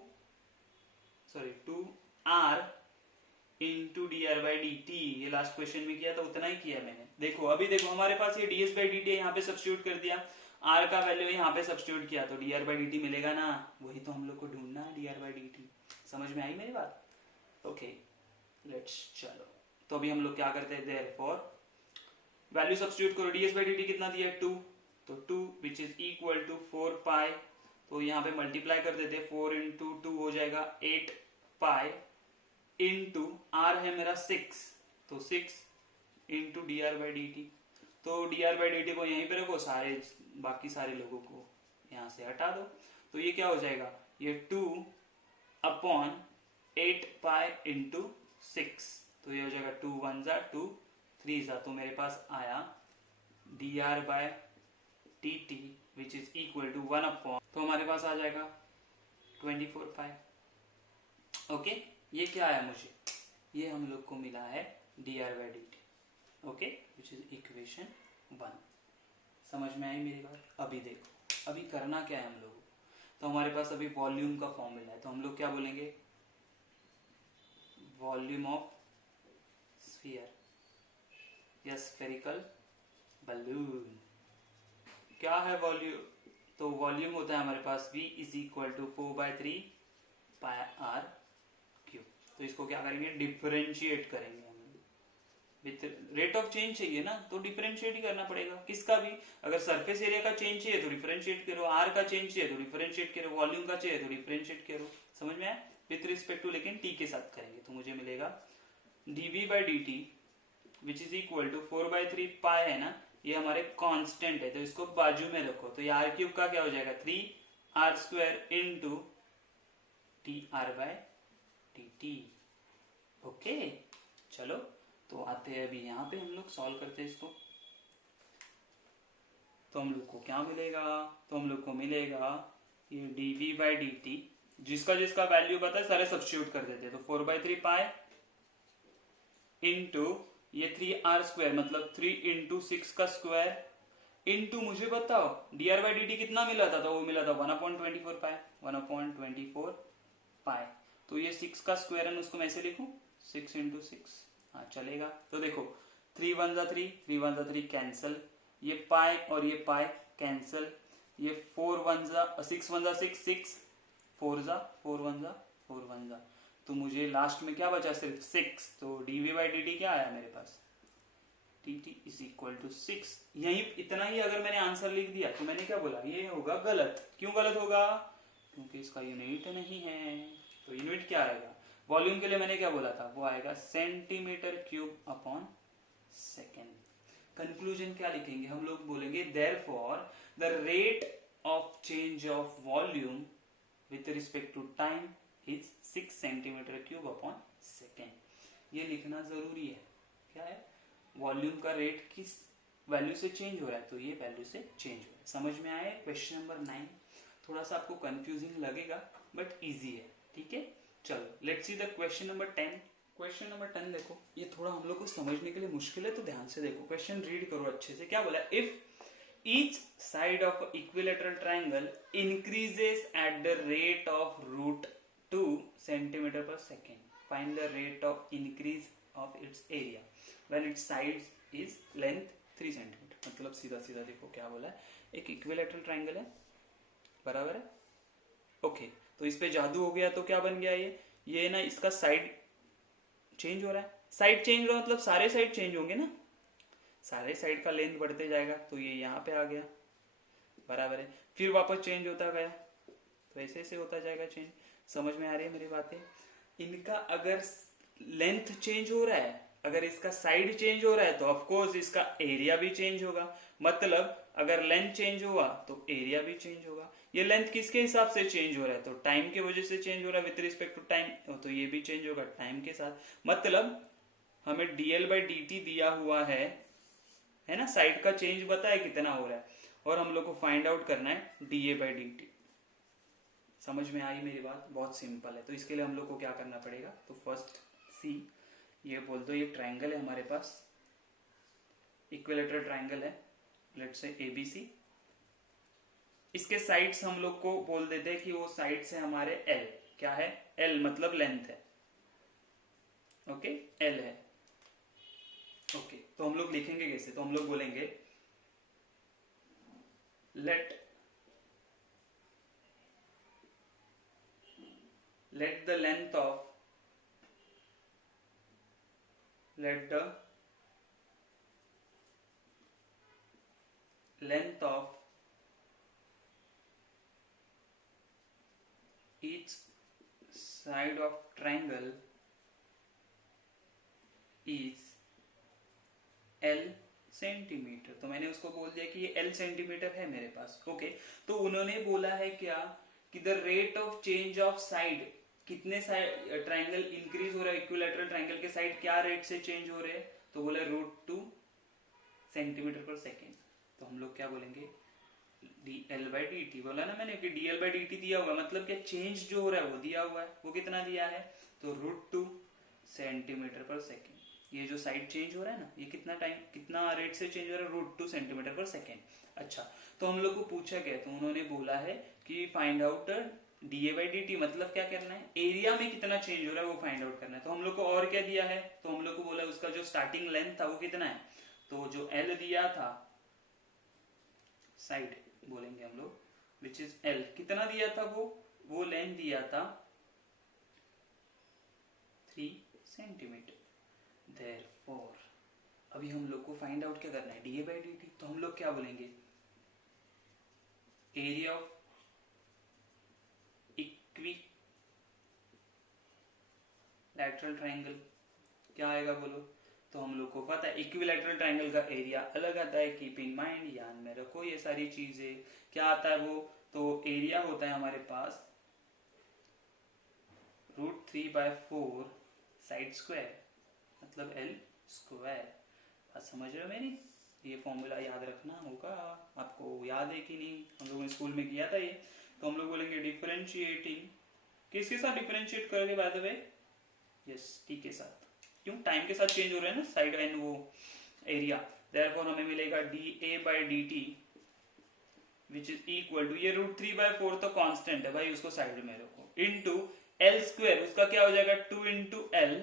into dr by dt। ये लास्ट क्वेश्चन में किया था उतना ही किया मैंने। देखो अभी देखो हमारे पास ये ds बाई dt यहाँ पे सब्स्टिट्यूट कर दिया, r का वैल्यू यहाँ पे सब्स्टिट्यूट किया तो dr बाई dt मिलेगा ना, वही तो हम लोग को ढूंढना है dr बाई dt। समझ में आई मेरी बात, ओके लेट्स चलो। तो अभी हम लोग क्या करते हैं, therefore वैल्यू सब्स्टिट्यूट करो, ds बाई dt कितना दिया है 2, तो 2 विच इज इक्वल टू 4 पाई, तो यहाँ पे मल्टीप्लाई कर देते हैं, 4 इंटू 2 हो जाएगा 8 पाई इंटू r है मेरा 6, तो 6 इंटू dr बाई dt। तो dr बाई dt को यहीं पे रखो, सारे बाकी सारे लोगों को यहाँ से हटा दो, तो ये क्या हो जाएगा, ये 2 अपॉन 8 पाई इंटू 6, तो ये हो जाएगा 2 1 जा 2 3 जा, तो मेरे पास आया dr by dt which is equal to 1 upon, तो हमारे पास आ जाएगा 24 पाई, ओके। ये क्या आया मुझे, ये हम लोग को मिला है dr by dt, okay which is equation 1। समझ में आई मेरी बात। अभी देखो अभी करना क्या है हम लोग, तो हमारे पास अभी वॉल्यूम का फॉर्मूला है, तो हम लोग क्या बोलेंगे, वॉल्यूम ऑफ स्फीयर या स्फेरिकल बलून। क्या है वॉल्यूम, तो वॉल्यूम होता है हमारे पास v is equal to 4/3 pi r cube. तो इसको क्या करेंगे, डिफरेंशिएट करेंगे हम विथ रेट ऑफ चेंज चाहिए ना, तो डिफरेंशिएट ही करना पड़ेगा किसका भी। अगर सरफेस एरिया का चेंज चाहिए तो डिफरेंशिएट करो, r का चेंज चाहिए तो डिफरेंशिएट करो, वॉल्यूम का चाहिए तो डिफरेंशिएट करो। समझ में आया, विथ रिस्पेक्ट टू लेकिन t के साथ करेंगे, तो मुझे मिलेगा dv by dt which is equal to 4/3 pi है ना, ये हमारे कांस्टेंट है, तो इसको बाजू में रखो, तो ये r क्यूब का क्या हो जाएगा 3 r square into t r by t t. Okay, चलो तो आते हैं अभी यहाँ पे हम लोग सॉल्व करते हैं इसको। तो हम लोग को क्या मिलेगा, तो हम लोग को मिलेगा ये डी बाई डी टी, जिसका जिसका वैल्यू पता है सारे सब्स्टिट्यूट कर देते हैं। तो 4/3 पाई इंटू ये 3r स्क्वायर मतलब 3 इंटू 6 का स्क्वायर इंटू मुझे बताओ dr बाई डी टी कितना मिला था, तो वो मिला था 1/24 पाई, 1/24 पाई। तो ये 6 का स्क्वायर है, उसको मैं ऐसे लिखूं 6 इंटू 6, हाँ चलेगा। तो देखो 3 1 जा 3, 3 1 जा 3 कैंसल, ये पाई और ये पाई कैंसल, ये 4 1 जा 6 1 जा 6 6 4 जा 4 1 जा 4 1 जा, तो मुझे लास्ट में क्या बचा सिर्फ 6। तो डीवी बाई डी टी क्या आया मेरे पास, t t is equal to 6। यही इतना ही अगर मैंने आंसर लिख दिया तो मैंने क्या बोला, ये होगा गलत। क्यों गलत होगा, क्योंकि इसका यूनिट नहीं है। तो यूनिट क्या आएगा, वॉल्यूम के लिए मैंने क्या बोला था, वो आएगा centimetre cube upon second. Conclusion क्या लिखेंगे हम लोग, बोलेंगे therefore the rate of change of volume with respect to time is 6 centimetre cube upon second. ये लिखना जरूरी है। क्या है, वॉल्यूम का रेट किस वैल्यू से चेंज हो रहा है, तो ये वैल्यू से चेंज हो रहा है। समझ में आया क्वेश्चन नंबर 9, थोड़ा सा आपको कंफ्यूजिंग लगेगा बट इजी है, ठीक है। चलो let's see the question number 10। Question number 10 देखो, ये थोड़ा हम लोग को समझने के लिए मुश्किल है, तो ध्यान से देखो, क्वेश्चन रीड करो अच्छे से। क्या बोला, if each side of an equilateral triangle increases at the rate of root 2 centimeter per second, find the rate of increase of its area when its sides is length 3 centimeter। मतलब सीधा सीधा देखो क्या बोला है, एक इक्विलेटरल ट्रायंगल है, बराबर है, ओके। तो इस पे जादू हो गया, तो क्या बन गया ये ना इसका साइड चेंज हो रहा है। साइड चेंज हो रहा है मतलब सारे साइड चेंज होंगे ना, सारे साइड का लेंथ बढ़ते जाएगा, तो ये यहाँ पे आ गया, बराबर है। फिर वापस चेंज होता गया, तो ऐसे ऐसे होता जाएगा चेंज। समझ में आ रही है मेरी बातें। इनका अगर लेंथ चेंज हो रहा है, अगर इसका साइड चेंज हो रहा है, तो ऑफ कोर्स इसका एरिया भी चेंज होगा। मतलब अगर लेंथ चेंज हुआ तो एरिया भी चेंज होगा। ये लेंथ किसके हिसाब से चेंज हो रहा है, तो टाइम के वजह से चेंज हो रहा है विथ रिस्पेक्ट टू टाइम, तो ये भी चेंज होगा टाइम के साथ। मतलब हमें dl बाई डी टी दिया हुआ है ना, साइड का चेंज बताया कितना हो रहा है, और हम लोग को फाइंड आउट करना है dA बाई डी टी। समझ में आई मेरी बात, बहुत सिंपल है। तो इसके लिए हम लोग को क्या करना पड़ेगा, तो फर्स्ट सी, ये बोल दो ये ट्रायंगल है हमारे पास, इक्विलेटरल ट्रायंगल है, लेट्स से ABC। इसके साइड्स हम लोग को बोल देते हैं कि वो साइड से हमारे L, क्या है L मतलब लेंथ है, ओके L है, ओके। तो हम लोग लिखेंगे कैसे, तो हम लोग बोलेंगे let the length of each side of triangle is L centimetre. तो मैंने उसको बोल दिया कि ये L सेंटीमीटर है मेरे पास, ओके। तो उन्होंने बोला है क्या कि the rate of change of side, कितने साइड ट्रायंगल इंक्रीज हो रहा है, इक्विलेटरल ट्रायंगल के साइड क्या रेट से चेंज हो रहे हैं, तो बोला √2 सेंटीमीटर पर सेकेंड। तो हम लोग क्या बोलेंगे, dl बाई डी टी। बोला ना मैंने कि dl बाई डी टी दिया हुआ है, मतलब क्या चेंज जो हो रहा है वो दिया हुआ है, वो कितना दिया है, तो √2 सेंटीमीटर पर सेकेंड। ये जो साइड चेंज हो रहा है ना, ये कितना टाइम कितना रेट से चेंज हो रहा है, √2 सेंटीमीटर पर सेकेंड। अच्छा, तो हम लोग को पूछा गया, तो उन्होंने बोला है कि find out dA by d T, मतलब क्या करना है, एरिया में कितना चेंज हो रहा है वो फाइंड आउट करना है। तो हम लोग को और क्या दिया है, तो हम लोग को बोला उसका जो स्टार्टिंग लेंथ था वो कितना है, तो जो L दिया था, साइड बोलेंगे हम लोग, विच इज L, कितना दिया था वो लेंथ दिया था 3 सेंटीमीटर। Therefore, अभी हम लोग को फाइंड आउट क्या करना है, dA बाई डी टी। तो हम लोग क्या बोलेंगे, एरिया ऑफ इक्विलैटरल ट्रायंगल क्या आएगा बोलो, तो हम लोग को पता है इक्विलैटरल ट्रायंगल का एरिया अलग आता है, कीप इन माइंड, याद में रखो ये सारी चीजें। क्या आता है वो, तो एरिया होता है हमारे पास √3/4 साइड स्क्वायर मतलब L स्क्वायर। बात समझ रहे हो मेरी? ये फॉर्मूला याद रखना होगा। आपको याद है कि नहीं? हम लोगों ने स्कूल में किया था ये। तो हम लोग बोलेंगे डिफरेंशिएटिंग, किसके साथ डिफरेंशिएट करोगे by the way? Yes, T के साथ। क्यों? टाइम के साथ चेंज हो रहा है ना साइड एंड वो एरिया। देयरफॉर हमें मिलेगा dA/dt which is equal to, ये √3/4 तो कांस्टेंट है भाई, उसको साइड में रखो, इनटू L स्क्वायर, उसका क्या हो जाएगा 2 into L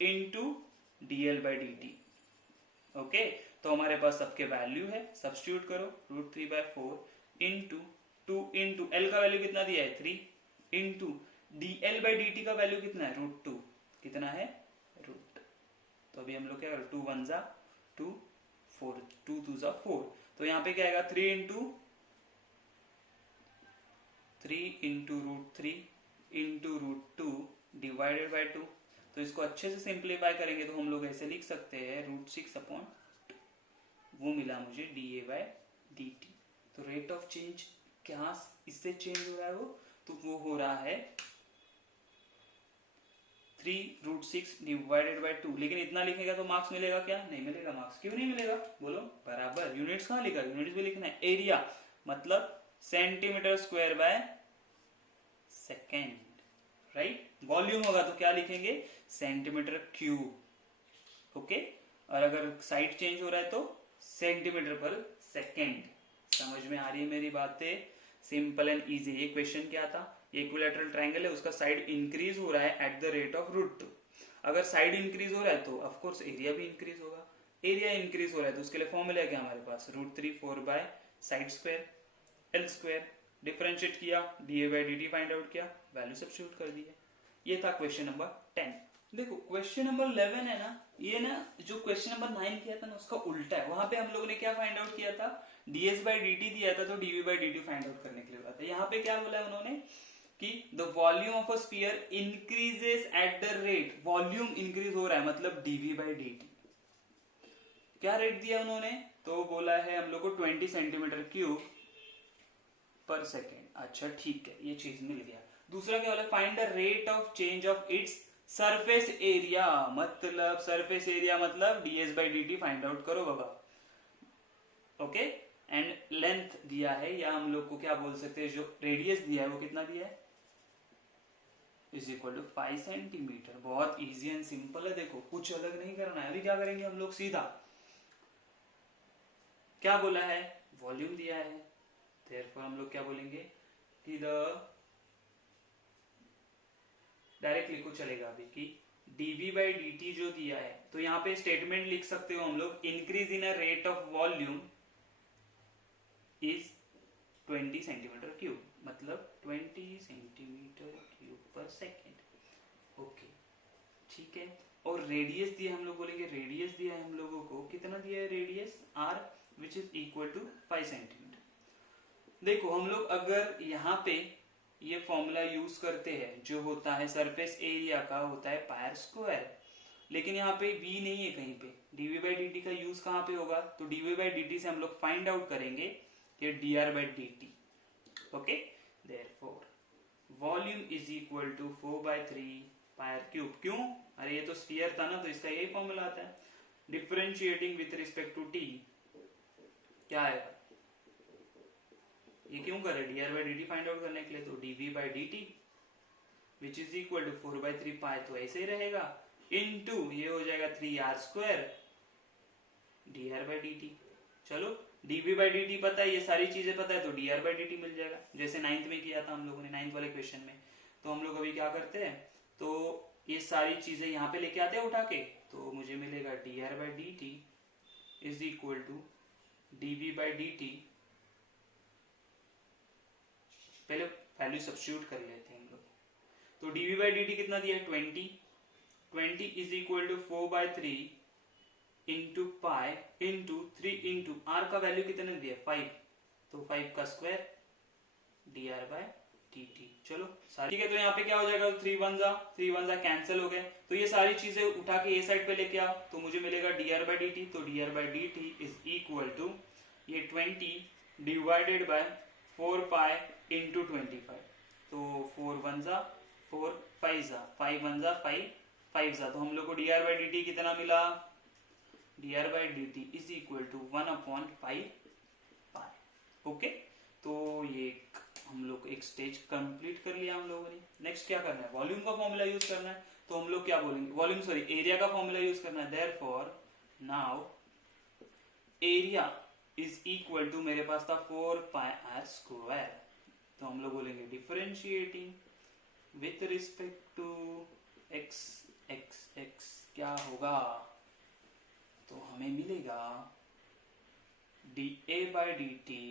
into dL/dt। Okay, तो हमारे पास सबके वैल्यू है, सब्स्टिट्यूट करो, √3/4 इंटू 2 इंटू L का वैल्यू कितना दिया है 3 इंटू dL/dt का वैल्यू कितना है √2, कितना है रूट। तो अभी हम लोग क्या करें, 2 1 जा 2 4 2 2 जा 4, तो यहाँ पे क्या आएगा 3 इंटू √3 इंटू √2 डिवाइडेड बाई 2। तो इसको अच्छे से सिंप्लीफाई करेंगे तो हम लोग ऐसे लिख सकते हैं √6/2, वो मिला मुझे dA/dt। तो रेट ऑफ चेंज क्या इससे चेंज हो रहा है तो वो हो रहा है 3√6 डिवाइडेड बाई 2। लेकिन इतना लिखेगा तो मार्क्स मिलेगा क्या? नहीं मिलेगा मार्क्स। क्यों नहीं मिलेगा बोलो? बराबर यूनिट्स कहाँ लिखा? यूनिट्स भी लिखना है। एरिया मतलब centimetre square by second, right. Volume होगा तो क्या लिखेंगे? Centimetre cube. ओके, और अगर साइड चेंज हो रहा है तो सेंटीमीटर पर सेकेंड। समझ में आ रही है मेरी बातें? Simple and easy. ये क्वेश्चन क्या था? इक्विलैटरल ट्रायंगल है, उसका साइड इंक्रीज हो रहा है एट द रेट ऑफ √2। अगर साइड इंक्रीज हो रहा है तो ऑफ कोर्स एरिया भी इंक्रीज होगा। एरिया इंक्रीज हो रहा है तो उसके लिए फॉर्मूला है क्या हमारे पास? √3/4 by side square L square. Differentiate किया, dA/dt फाइंड आउट किया, वैल्यू सब्स्टिट्यूट कर दिया। ये था क्वेश्चन नंबर 10। देखो क्वेश्चन नंबर 11 है ना, ये ना जो क्वेश्चन नंबर 9 किया था ना उसका उल्टा है। वहां पे हम लोगों ने क्या फाइंड आउट किया था? ds/dt दिया था तो dv/dt फाइंड आउट करने के लिए बोला था। यहाँ पे क्या बोला है उन्होंने कि the volume of a sphere increases eight the rate, volume increase हो रहा है मतलब dv/dt। क्या रेट दिया उन्होंने? तो बोला है हम लोग को 20 सेंटीमीटर क्यूब पर सेकेंड। अच्छा ठीक है, ये चीज मिल गया। दूसरा क्या बोला? Find the rate of change of its surface area, मतलब सरफेस एरिया मतलब ds/dt फाइंड आउट करो बाबा। ओके, एंड लेंथ दिया है, या हम लोग को क्या बोल सकते हैं, जो रेडियस दिया है वो कितना दिया है? Is equal to 5 centimetre. बहुत इजी एंड सिंपल है। देखो कुछ अलग नहीं करना है। अभी क्या करेंगे हम लोग? सीधा क्या बोला है? वॉल्यूम दिया है, देयरफॉर हम लोग क्या बोलेंगे कि डायरेक्ट लिखो चलेगा अभी कि dv/dt जो दिया है, तो यहाँ पे स्टेटमेंट लिख सकते हो हम लोग, increase in a rate of volume is 20 centimetre cube, मतलब 20 सेंटीमीटर क्यूब पर सेकेंड। ओके ठीक है। और रेडियस दिया, हम लोग बोलेंगे रेडियस दिया है हम लोगों को, कितना दिया है radius? r which is equal to 5 centimetre. देखो हम लोग अगर यहाँ पे ये फॉर्मूला यूज करते हैं, जो होता है सरफेस एरिया का होता है पायर स्क्वायर, लेकिन यहाँ पे v नहीं है कहीं पे, dv/dt का यूज कहाँ पे होगा? तो dv/dt से हम लोग फाइंड आउट करेंगे कि dr/dt। Okay, therefore volume is equal to 4/3 pi r cube. क्यों? अरे ये तो स्फीयर था ना, तो इसका यही फॉर्मूला आता है। Differentiating with respect to t क्या आएगा? ये क्यों करे? dr/dt फाइंड आउट करने के लिए, तो dv/dt which is equal to 4/3 pi, तो ऐसे ही रहेगा, इनटू ये हो जाएगा 3r² dr/dt। चलो dv/dt पता है, ये सारी चीजें पता है, तो dr/dt मिल जाएगा, जैसे 9th में किया था हम लोगों ने, 9th वाले क्वेश्चन में। तो हम लोग अभी क्या करते हैं, तो ये सारी चीजें यहाँ पे लेके आते हैं उठा के, तो मुझे मिलेगा dr/dt is equal to dv/dt। पहले वैल्यू सब्स्टिट्यूट कर लेते हैं हम लोग। तो dv/dt कितना दिया है? 20 is equal to 4/3 into pi into 3 into r का वैल्यू कितना दिया? 5, तो 5 का स्क्वायर dr/dt। चलो सारी ठीक है। तो यहाँ पे क्या हो जाएगा? 3 1 जा कैंसिल हो गए, तो ये सारी चीजें उठा के ये साइड पे लेके आओ, तो मुझे मिलेगा dr/dt। तो dr/dt इज इक्वल टू ये 20 डिवाइडेड बाय 4 पाई इंटू 25, तो 4 वन जा 4, 5 जा 5 वन जा 5, 5 जा, तो हम लोग को d r by d t कितना मिला, d r by d t is equal to 1/5 pi. Okay, तो ये हम लोग एक स्टेज कंप्लीट कर लिया हम लोगों ने। नेक्स्ट क्या करना है, वॉल्यूम का फॉर्मूला यूज करना है, तो हम लोग क्या बोलेंगे, वॉल्यूम सॉरी एरिया का फॉर्मूला यूज करना है। Therefore now area is equal to, मेरे पास था 4 पाई आर स्क्वायर, तो हम लोग बोलेंगे differentiating with respect to x x x क्या होगा, तो हमें मिलेगा d a by d t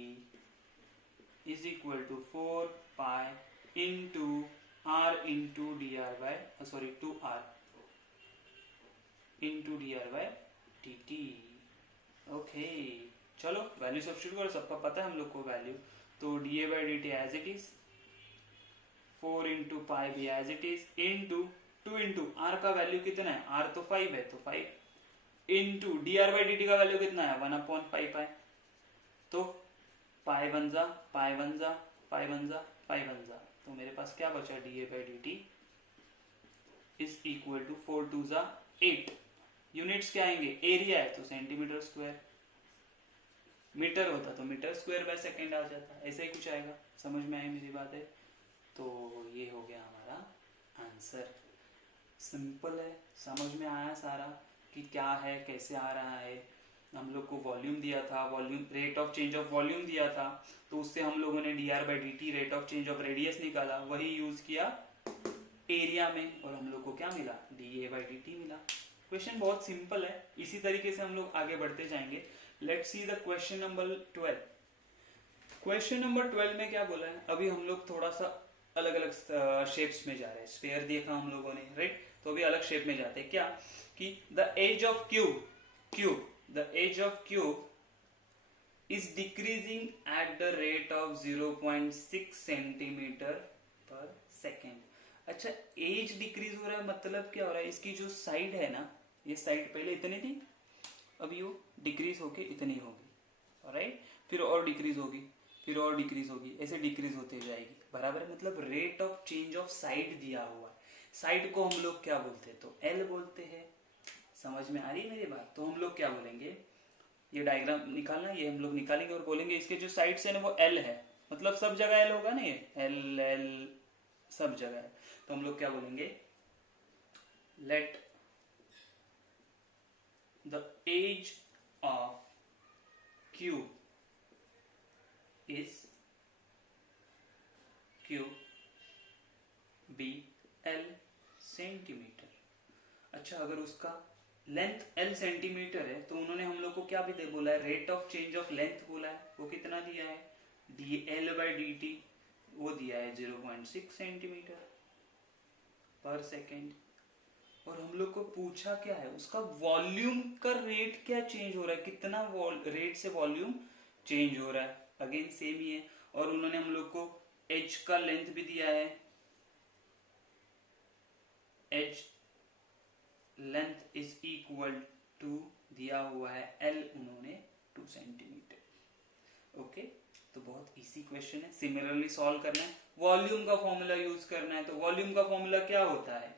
is equal to 4 pi into r into d r by sorry 2r into d r by d t. Okay, चलो value substitute करो, सबका पता है हम लोग को वैल्यू, तो d a by d t as it is 4 into pi भी as it is into 2 into are का वैल्यू कितना है, आर तो 5 है, तो 5 into d r by d T का वैल्यू कितना है 1/5 पाई, तो पाई वन जा पाई वन जा पाई वन जा पाई वन जा, तो मेरे पास क्या बचा d a by d t is equal to 4 2 जा 8, यूनिट्स क्या आएंगे, एरिया है तो सेंटीमीटर स्क्वायर, मीटर होता तो मीटर स्क्वायर बाय सेकेंड आ जाता, ऐसा ही कुछ आएगा। समझ में आई मेरी बात है, तो ये हो गया हमारा आंसर। सिंपल है, समझ में आया सारा कि क्या है कैसे आ रहा है। हम लोग को वॉल्यूम दिया था, volume rate of change of volume दिया था, तो उससे हम लोगों ने D r by d T rate of change of radius निकाला, वही यूज किया एरिया में, और हम लोग को क्या मिला, D a by d T मिला। क्वेश्चन बहुत सिंपल है, इसी तरीके से हम लोग आगे बढ़ते जाएंगे। Let's see the question number 12। Question number 12 में क्या बोला है, अभी हम लोग थोड़ा सा अलग अलग शेप्स में जा रहे हैं, स्फीयर देखा हम लोगों ने, राइट, तो अभी अलग शेप में जाते हैं। क्या कि the edge of cube the age of cube is decreasing at the rate of 0.6 centimeter per second। अच्छा, एज डिक्रीज हो रहा है मतलब क्या हो रहा है, इसकी जो साइड है ना, ये साइड पहले इतनी थी, अभी वो डिक्रीज होके इतनी होगी, राइट, फिर और डिक्रीज होगी, फिर और डिक्रीज होगी, ऐसे डिक्रीज होते जाएगी, बराबर है। मतलब rate of change of side दिया हुआ है, साइड को हम लोग क्या बोलते हैं, तो एल बोलते हैं। समझ में आ रही है मेरी बात, तो हम लोग क्या बोलेंगे, ये डायग्राम निकालना, ये हम लोग निकालेंगे और बोलेंगे इसके जो साइड्स है ना वो एल है, मतलब सब जगह एल होगा ना, ये एल एल सब जगह है, तो हम लोग क्या बोलेंगे, let the edge of cube is cube be l centimetre. अच्छा, अगर उसका लेंथ एल सेंटीमीटर है तो उन्होंने हम लोग को क्या भी दे बोला है, rate of change of length बोला है, वो कितना दिया है, D l by d T, वो दिया है 0.6 सेंटीमीटर पर सेकेंड। और हम लोग को पूछा क्या है, उसका वॉल्यूम का रेट क्या चेंज हो रहा है, कितना रेट से वॉल्यूम चेंज हो रहा है, अगेन सेम ही है। और उन्होंने हम लोग को एज का लेंथ भी दिया है, edge length is equal to दिया हुआ है एल उन्होंने 2 सेंटीमीटर। ओके, तो बहुत इजी क्वेश्चन है, सिमिलरली सॉल्व करना है, वॉल्यूम का फॉर्मूला यूज करना है। तो वॉल्यूम का फॉर्मूला क्या होता है,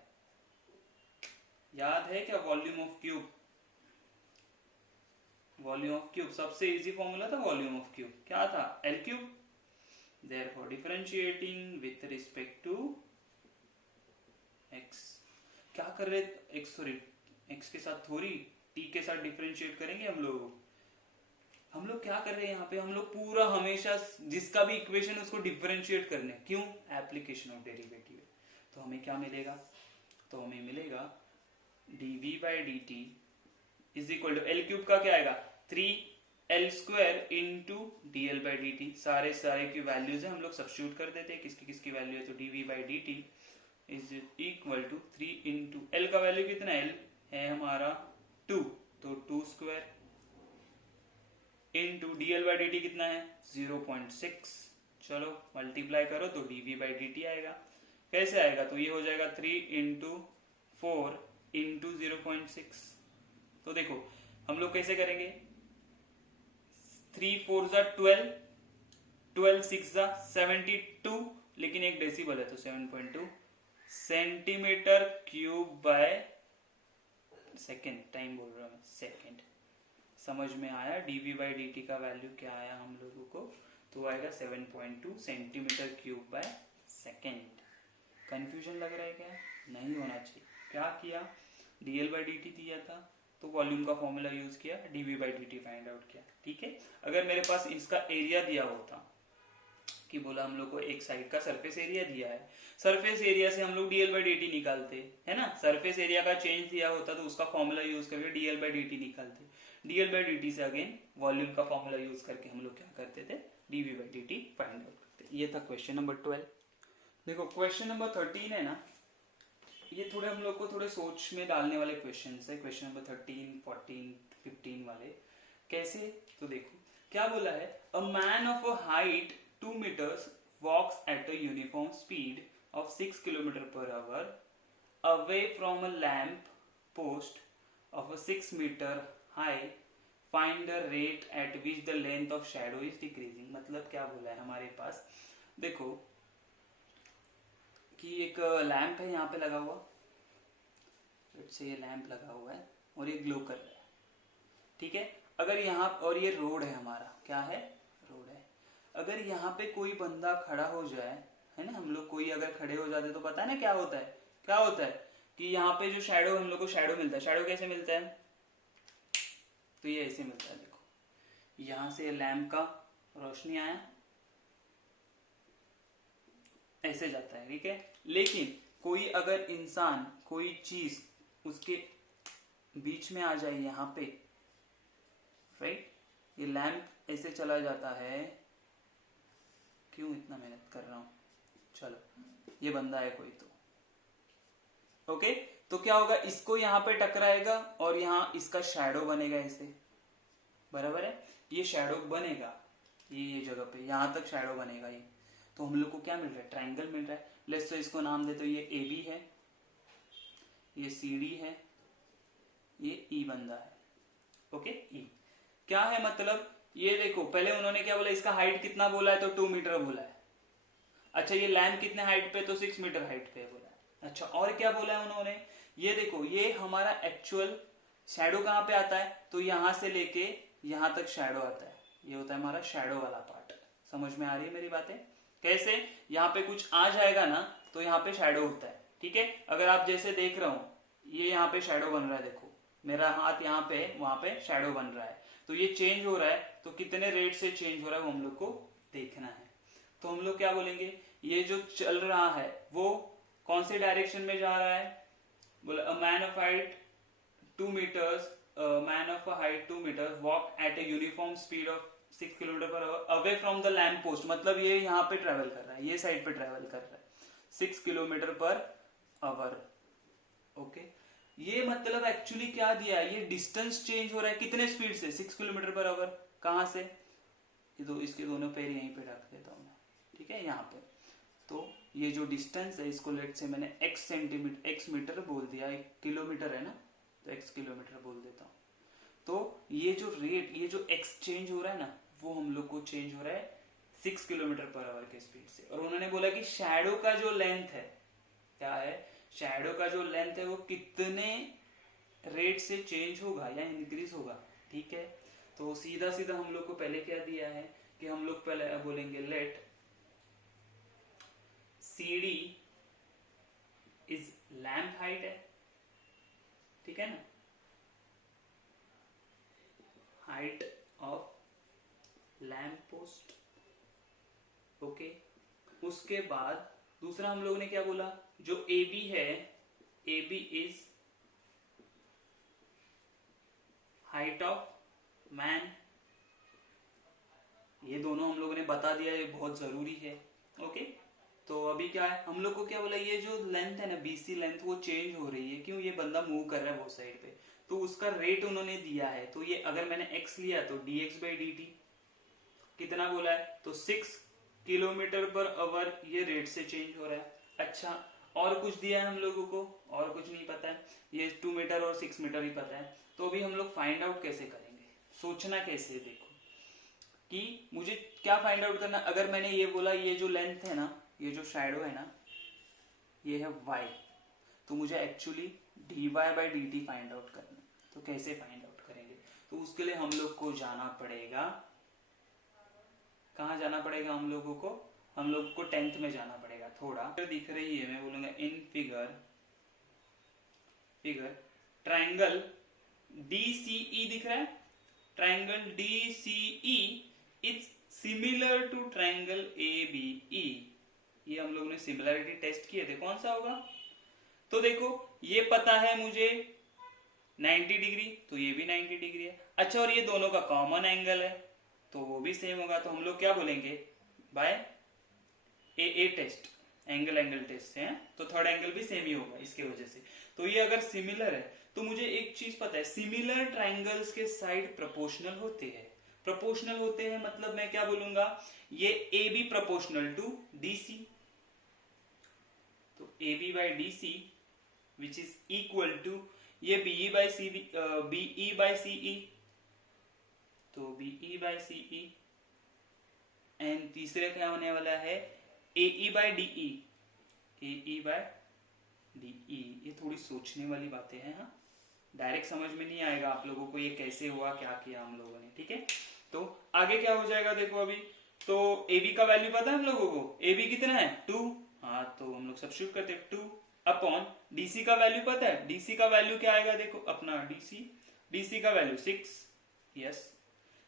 याद है क्या, volume of cube, volume of cube सबसे इजी फॉर्मूला था, वॉल्यूम ऑफ क्यूब क्या था, l cube. Therefore differentiating with respect to x, क्या कर रहे, एक्स सॉरी एक्स के साथ थोड़ी टी के साथ डिफरेंशिएट करेंगे हम लोग क्या कर रहे हैं यहाँ पे, हम लोग पूरा हमेशा जिसका भी इक्वेशन उसको डिफरेंशिएट करने, क्यों, एप्लीकेशन ऑफ डेरिवेटिव। तो हमें क्या मिलेगा, तो हमें मिलेगा dv by d t is equal to l cube का क्या आएगा 3l square into d l by d t, सारे की वैल्यूज है, हम लोग सब्स्टिट्यूट कर देते हैं किसकी वैल्यू है, तो dv by d t is equal to 3 into l का वैल्यू कितना है, एल है हमारा 2, तो 2 square into d l by d t कितना है 0.6, चलो मल्टीप्लाई करो तो dv बाई डी टी आएगा। कैसे आएगा, तो ये हो जाएगा 3 इंटू 4 इंटू 0.6। तो देखो हम लोग कैसे करेंगे, 3 4 12, 12 6 72, लेकिन एक डेसिबल है तो 7.2 centimetre cube by second, time बोल रहा हूँ सेकेंड। समझ में आया? डीवी बाई डी टी का वैल्यू क्या आया हम लोगों को? तो आएगा 7.2 centimetre cube by second. Confusion लग रहा है क्या? नहीं होना चाहिए। क्या किया? डीएल बाई डी टी दिया था तो वॉल्यूम का फॉर्मूला यूज किया, dv by d t find out किया। ठीक है, अगर मेरे पास इसका एरिया दिया होता कि बोला हम लोग को एक साइड का सरफेस एरिया दिया है, सरफेस एरिया से हम लोग डीएल बाई डी टी निकालते है ना। सरफेस एरिया का चेंज दिया होता तो उसका फॉर्मूला यूज करके डीएल बाई डी टी निकालते। डीएल बाई डी टी से अगेन वॉल्यूम का फॉर्मूला यूज करके हम लोग क्या करते थे? Dv by d t find out करते। ये था क्वेश्चन नंबर 12। देखो क्वेश्चन नंबर 13 है ना, ये थोड़े हम लोग को थोड़े सोच में डालने वाले क्वेश्चन है। क्वेश्चन नंबर 13, 14, 15 वाले कैसे? तो देखो क्या बोला है, अ man of a height 2 meters walks at a uniform speed of 6 km/h away from a lamp post of a 6 meter high. Find the rate at which the length of shadow is decreasing. मतलब क्या बोला है हमारे पास? देखो कि एक lamp है यहाँ पे लगा हुआ, से ये लैंप लगा हुआ है और ये ग्लो कर रहा है। ठीक है, अगर यहाँ और ये रोड है हमारा, क्या है? रोड है। अगर यहाँ पे कोई बंदा खड़ा हो जाए, है ना, हम लोग कोई अगर खड़े हो जाते तो पता है ना क्या होता है? क्या होता है कि यहाँ पे जो शैडो, हम लोग को शैडो मिलता है। शैडो कैसे मिलता है? तो ये ऐसे मिलता है। देखो यहाँ से लैंप का रोशनी आया, ऐसे जाता है। ठीक है, लेकिन कोई अगर इंसान, कोई चीज उसके बीच में आ जाए यहाँ पे, राइट, ये लैंप ऐसे चला जाता है। क्यों इतना मेहनत कर रहा हूं? चलो, ये बंदा है कोई तो ओके, तो क्या होगा? इसको यहाँ पे टकराएगा और यहाँ इसका शैडो बनेगा ऐसे, बराबर है? ये शैडो बनेगा ये जगह पे, यहाँ तक शैडो बनेगा ये। तो हम लोग को क्या मिल रहा है? ट्रायंगल मिल रहा है। लेट्स तो इसको नाम दे, तो ये ए बी है, ये सी डी है, ये ई बंदा है। ओके, ई क्या है मतलब? ये देखो पहले उन्होंने क्या बोला, इसका हाइट कितना बोला है? तो 2 मीटर बोला है। अच्छा, ये लैंप कितने हाइट पे? तो 6 मीटर हाइट पे बोला है। अच्छा, और क्या बोला है उन्होंने? ये देखो, ये हमारा एक्चुअल शैडो कहाँ पे आता है? तो यहां से लेके यहां तक शैडो आता है। ये होता है हमारा शैडो वाला पार्ट। समझ में आ रही है मेरी बातें? कैसे? यहाँ पे कुछ आ जाएगा ना तो यहाँ पे शैडो होता है। ठीक है, अगर आप जैसे देख रहा हूं, ये यहाँ पे शैडो बन रहा है। देखो मेरा हाथ यहाँ पे, वहां पे शैडो बन रहा है। तो ये चेंज हो रहा है, तो कितने रेट से चेंज हो रहा है वो हम लोग को देखना है। तो हम लोग क्या बोलेंगे? ये जो चल रहा है वो कौन से डायरेक्शन में जा रहा है? बोला अ man of height 2 meters, man of height 2 meters walk at a uniform speed of 6 km/h away from the lamp post. मतलब ये यहाँ पे ट्रेवल कर रहा है, ये साइड पे ट्रेवल कर रहा है 6 km/h। ओके, ये मतलब एक्चुअली क्या दिया है? ये डिस्टेंस चेंज हो रहा है कितने स्पीड से? 6 km/h। कहां से? इसके दोनों पैर यहीं पे रख देता हूं मैं। ठीक है, यहाँ पे। तो ये जो डिस्टेंस है, इसको लेट से मैंने x सेंटीमीटर, x मीटर बोल दिया, 1 किलोमीटर है ना, तो x किलोमीटर बोल देता हूँ। तो ये जो रेट, ये जो x चेंज हो रहा है ना, वो हम लोग को चेंज हो रहा है 6 km/h के स्पीड से। और उन्होंने बोला कि शैडो का जो लेंथ है, क्या है? शैडो का जो लेंथ है वो कितने रेट से चेंज होगा या इंक्रीज होगा। ठीक है, तो सीधा सीधा हम लोग को पहले क्या दिया है कि हम लोग पहले बोलेंगे let C D is lamp height है। ठीक है ना, height of lamp post. Okay, उसके बाद दूसरा हम लोग ने क्या बोला? जो ए बी है, A B is height of man. ये दोनों हम लोगों ने बता दिया, ये बहुत जरूरी है। ओके, तो अभी क्या है, हम लोग को क्या बोला? ये जो लेंथ है ना, बीसी लेंथ, वो चेंज हो रही है। क्यों? ये बंदा मूव कर रहा है वो साइड पे, तो उसका रेट उन्होंने दिया है। तो ये अगर मैंने x लिया तो dx बाई dt कितना बोला है? तो 6 km/h ये रेट से चेंज हो रहा है। अच्छा, और कुछ दिया है हम लोगों को? और कुछ नहीं पता है, ये 2 मीटर और 6 मीटर ही पता है। तो अभी हम लोग फाइंड आउट कैसे करेंगे? सोचना कैसे? देखो कि मुझे क्या फाइंड आउट करना। अगर मैंने ये बोला ये जो लेंथ है ना, ये जो शैडो है ना, ये है y, तो मुझे actually dy by d t find out करना। तो कैसे फाइंड आउट करेंगे? तो उसके लिए हम लोग को जाना पड़ेगा, कहाँ जाना पड़ेगा हम लोगों को? हम लोग को 10th में जाना पड़ेगा। थोड़ा दिख रही है, मैं बोलूंगा इन फिगर ट्राइंगल DCE दिख रहा है, triangle DCE is similar to triangle ABE। ये हम लोग ने सिमिलरिटी टेस्ट किए थे, कौन सा होगा? तो देखो ये पता है मुझे 90 डिग्री, तो ये भी 90 डिग्री है। अच्छा, और ये दोनों का कॉमन एंगल है तो वो भी सेम होगा। तो हम लोग क्या बोलेंगे? बाय ए टेस्ट, एंगल टेस्ट है, तो थर्ड एंगल भी सेम ही होगा इसके वजह से। तो ये अगर सिमिलर है तो मुझे एक चीज पता है, सिमिलर ट्राइंगल्स के साइड प्रोपोर्शनल होते हैं। प्रोपोर्शनल होते हैं मतलब मैं क्या बोलूंगा, ये A B proportional to DC, तो AB by DC which is equal to ये BE बाई CE, तो BE बाई CE, एंड तीसरे क्या होने वाला है AE by DE, AE by DE। ये थोड़ी सोचने वाली बातें हैं, हाँ, डायरेक्ट समझ में नहीं आएगा आप लोगों को ये कैसे हुआ, क्या किया हम लोगों ने, ठीक है। तो आगे क्या हो जाएगा देखो अभी, तो AB का वैल्यू पता है हम लोगों को, AB कितना है 2, हाँ तो हम लोग सब्स्टिट्यूट करते हैं 2 अपॉन DC का वैल्यू पता है, DC का वैल्यू क्या आएगा देखो अपना DC का वैल्यू 6, यस।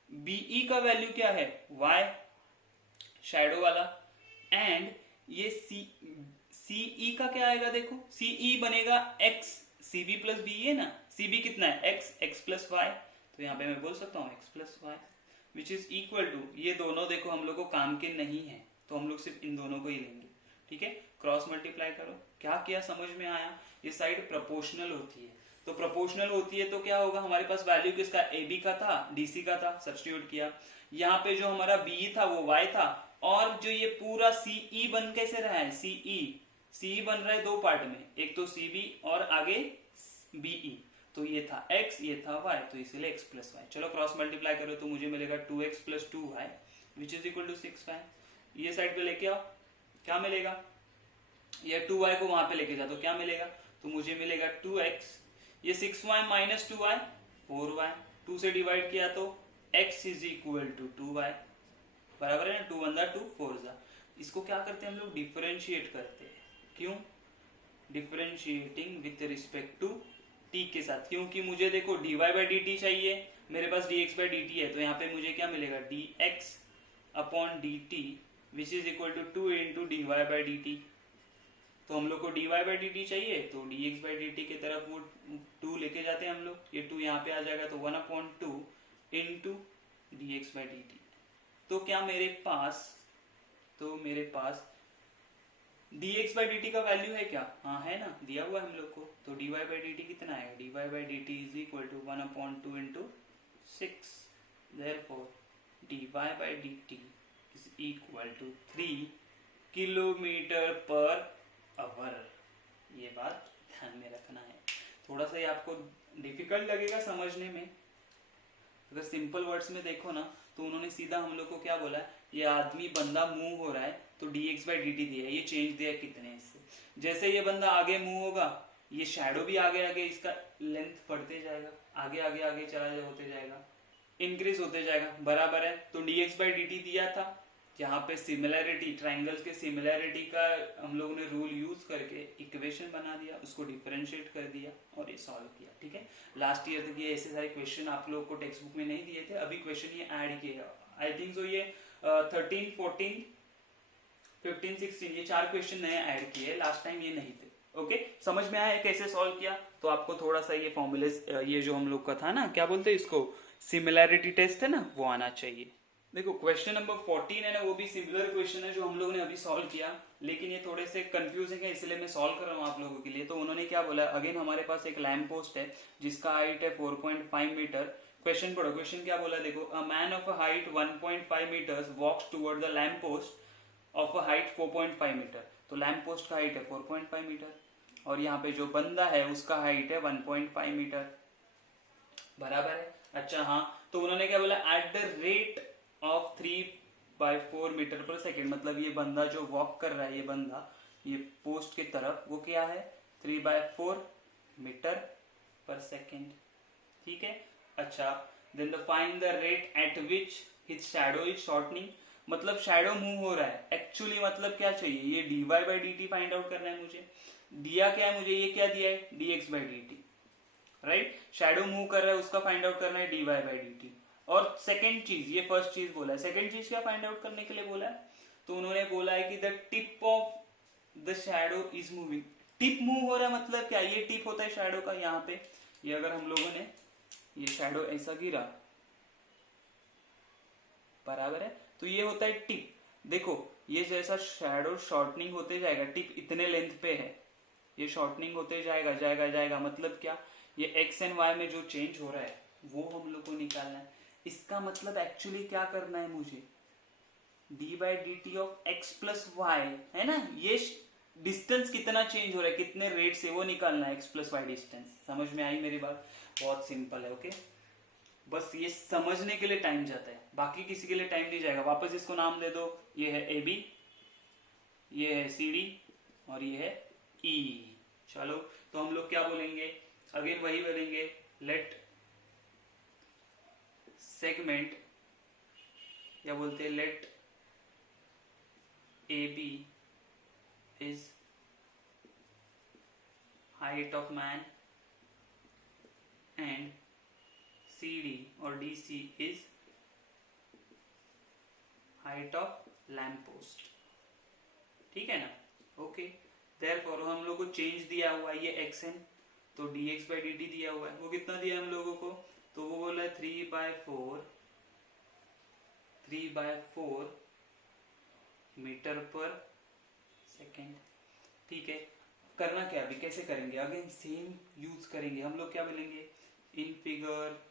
BE का वैल्यू क्या है Y, शैडो वाला, एंड ये CE का क्या आएगा देखो, CE बनेगा X, CB प्लस BE है ना, CB कितना है X प्लस Y, तो यहाँ पे मैं बोल सकता हूँ X plus Y which is equal to, ये दोनों देखो हम लोग को काम के नहीं है तो हम लोग सिर्फ इन दोनों को ही लेंगे, ठीक है। क्रॉस मल्टीप्लाई करो, क्या किया समझ में आया? ये साइड प्रोपोर्शनल होती है, तो प्रोपोर्शनल होती है तो क्या होगा, हमारे पास वैल्यू किसका, AB का था, DC का था, सब्स्टिट्यूट किया। यहाँ पे जो हमारा BE था वो Y था, और जो ये पूरा CE बन कैसे रहा है, CE बन रहा है दो पार्ट में, एक तो CB और आगे BE, तो ये था x, ये था y, तो इसीलिए x प्लस वाई। चलो क्रॉस मल्टीप्लाई करो तो मुझे मिलेगा 2x plus 2y which is equal to 6y। ये साइड पे लेके आओ, क्या मिलेगा, ये 2y को वहां पे लेके जाओ तो क्या मिलेगा, तो मुझे मिलेगा 2x, ये 6y माइनस 2y 4y, 2 से डिवाइड किया तो x is equal to 2y, बराबर है ना, 2 1 2 4 जा। इसको क्या करते हैं हम लोग, डिफरेंशिएट करते हैं। क्यों? Differentiating with respect to t के साथ, क्योंकि मुझे देखो dy बाई डी टी चाहिए, मेरे पास dx बाई डी टी है, तो यहाँ पे मुझे क्या मिलेगा, dx upon d t which is equal to 2 into d y by d t. तो हम लोग को dy बाई डी टी चाहिए, तो dx बाई डी टी की तरफ वो 2 लेके जाते हैं हम लोग, ये 2 यहाँ पे आ जाएगा, तो 1 upon 2 into dx by d t. तो क्या मेरे पास dx बाई डी टी का वैल्यू है क्या, हाँ है ना, दिया हुआ है हम लोग को, तो dy बाई डी टी कितना आएगा, dy by d t is equal to 1 upon 2 into 6, therefore dy by d t is equal to 3 kilometre per hour. ये बात ध्यान में रखना है, थोड़ा सा ये आपको डिफिकल्ट लगेगा समझने में। अगर सिंपल वर्ड्स में देखो ना तो उन्होंने सीधा हम लोग को क्या बोला, ये आदमी बंदा मूव हो रहा है तो dx बाई डी टी दिया है, ये चेंज दिया है कितने इससे, जैसे ये बंदा आगे मूव होगा ये शैडो भी आगे आगे इसका लेंथ बढ़ते जाएगा, आगे आगे आगे चला होते जाएगा, इंक्रीज होते जाएगा, बराबर है। तो dx बाई डी टी दिया था, यहाँ पे सिमिलैरिटी, ट्राइंगल्स के सिमिलैरिटी का हम लोगों ने रूल यूज करके इक्वेशन बना दिया, उसको डिफरेंशिएट कर दिया और ये सॉल्व किया, ठीक है। लास्ट ईयर तक ये ऐसे सारे क्वेश्चन आप लोगों को टेक्स्ट बुक में नहीं दिए थे, अभी क्वेश्चन ये ऐड किए, आई थिंक सो ये 13 14 15 16 ये 4 क्वेश्चन नए ऐड किए, लास्ट टाइम ये नहीं थे। ओके, समझ में आया कैसे सॉल्व किया? तो आपको थोड़ा सा ये फॉर्मूले, ये जो हम लोग का था ना, क्या बोलते हैं इसको, सिमिलैरिटी टेस्ट है ना, वो आना चाहिए। देखो क्वेश्चन नंबर 14 है ना, वो भी सिमिलर क्वेश्चन है जो हम लोग ने अभी सॉल्व किया, लेकिन ये थोड़े से कंफ्यूजिंग है इसलिए मैं सॉल्व कर रहा हूँ आप लोगों के लिए। तो उन्होंने क्या बोला, अगेन हमारे पास एक लैम्प पोस्ट है जिसका हाइट है 4.5 मीटर। क्वेश्चन पढ़ो, क्वेश्चन क्या बोला देखो, a man of a height 1.5 metres walks toward the lamp post of a height 4.5 metre. तो लैम्प पोस्ट का हाइट है 4.5 मीटर और यहाँ पे जो बंदा है उसका हाइट है 1.5 मीटर, बराबर है। अच्छा हाँ, तो उन्होंने क्या बोला, at the rate of 3/4 metre पर सेकेंड, मतलब ये बंदा जो वॉक कर रहा है, ये बंदा ये पोस्ट की तरफ, वो क्या है 3/4 मीटर पर सेकेंड, ठीक है। अच्छा, then the find the rate at which his shadow is shortening, मतलब शैडो मूव हो रहा है एक्चुअली, मतलब क्या चाहिए, ये dy by d t find out करना है मुझे। दिया क्या है मुझे, ये क्या दिया है dx by d T, right. Shadow move कर रहा है उसका फाइंड आउट करना है dy बाई डी टी। और सेकेंड चीज, ये फर्स्ट चीज बोला है, सेकेंड चीज क्या फाइंड आउट करने के लिए बोला है, तो उन्होंने बोला है कि the tip of the shadow is moving. Tip move हो रहा है मतलब क्या, ये टिप होता है शैडो का, यहाँ पे ये अगर हम लोगों ने ये शैडो ऐसा गिरा, बराबर है, तो ये होता है टिप। देखो ये जैसा शैडो शॉर्टनिंग होते जाएगा, टिप इतने लेंथ पे है, ये शॉर्टनिंग होते जाएगा जाएगा जाएगा, मतलब क्या, ये एक्स एंड वाई में जो चेंज हो रहा है वो हम लोग को निकालना है। इसका मतलब एक्चुअली क्या करना है मुझे, d by d t of x plus y, है ना, ये डिस्टेंस कितना चेंज हो रहा है, कितने रेट से, वो निकालना है, एक्स प्लस वाई डिस्टेंस। समझ में आई मेरी बात, बहुत सिंपल है, ओके। बस ये समझने के लिए टाइम जाता है, बाकी किसी के लिए टाइम नहीं जाएगा। वापस इसको नाम दे दो, ये है ए बी, ये है सी डी, और ये है ई। चलो तो हम लोग क्या बोलेंगे, अगेन वही बोलेंगे, लेट सेगमेंट, या बोलते हैं let A B is height of man and CD और DC is height of lamp post, ठीक है ना, ओके। देयरफॉर हम लोग को चेंज दिया हुआ है ये xn, तो dx बाई dt दिया हुआ है, वो कितना दिया हम लोगों को, तो वो बोला है 3/4 मीटर पर सेकेंड, ठीक है। करना क्या अभी, कैसे करेंगे, अगेन सेम यूज करेंगे हम लोग, क्या बोलेंगे, इन फिगर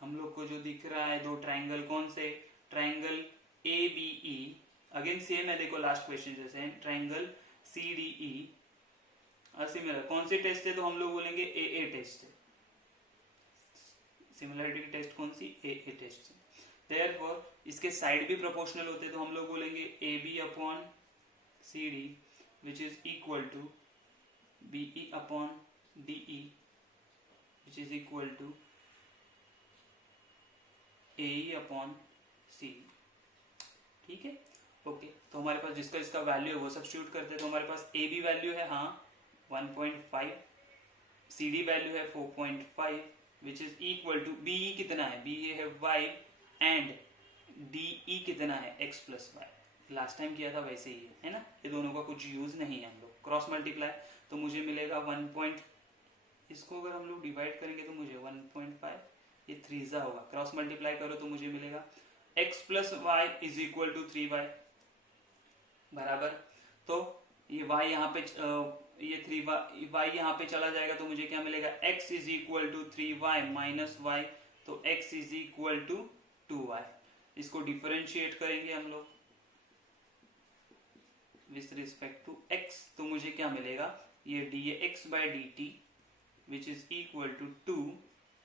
हम लोग को जो दिख रहा है दो ट्राइंगल, कौन से, triangle A B E, again same है, देखो लास्ट क्वेश्चन जैसे है, triangle C D E similar, कौन से टेस्ट है, तो हम लोग बोलेंगे ए ए टेस्ट है, सिमिलरिटी की टेस्ट कौन सी, ए ए टेस्ट है। देयरफॉर इसके साइड भी प्रोपोर्शनल होते हैं, तो हम लोग बोलेंगे A B upon C D which is equal to B E upon D E which is equal to A upon सी, ठीक है, ओके। तो हमारे पास जिसका इसका वैल्यू है वो सब्स्टिट्यूट करते हैं, तो हमारे पास ए बी वैल्यू है हाँ 1.5, सी डी वैल्यू है 4.5 which is equal to B E कितना है, बी ए है y एंड डी ई कितना है x plus y, last time किया था वैसे ही है ना, ये दोनों का कुछ यूज नहीं है, हम लोग क्रॉस मल्टीप्लाई, तो मुझे मिलेगा 1. इसको अगर हम लोग डिवाइड करेंगे तो मुझे 1.5, ये 3 होगा, क्रॉस मल्टीप्लाई करो तो मुझे मिलेगा x plus y is equal to 3y, बराबर। तो ये y यहाँ पे ये 3y यहाँ पे चला जाएगा, तो मुझे क्या मिलेगा, x is equal to 3y minus y, तो x is equal to 2y। इसको डिफरेंशिएट करेंगे हम लोग विथ रिस्पेक्ट टू x, तो मुझे क्या मिलेगा, ये dx by d t which is equal to 2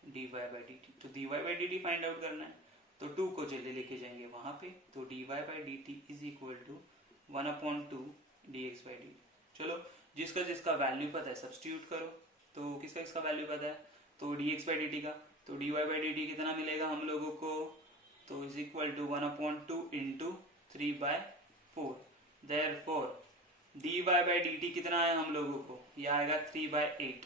dy by d t, तो dy by d t find out करना है, तो 2 को चले लेके जाएंगे वहां पे, तो dy by d t is equal to 1/2 dx by d t. चलो जिसका जिसका वैल्यू पता है सब्स्टिट्यूट करो, तो किसका किसका वैल्यू पता है, तो dx बाई डी टी का, तो dy बाई डी टी कितना मिलेगा हम लोगों को, तो is equal to 1/2 into 3/4, therefore dy by d t कितना है हम लोगों को, ये आएगा 3/8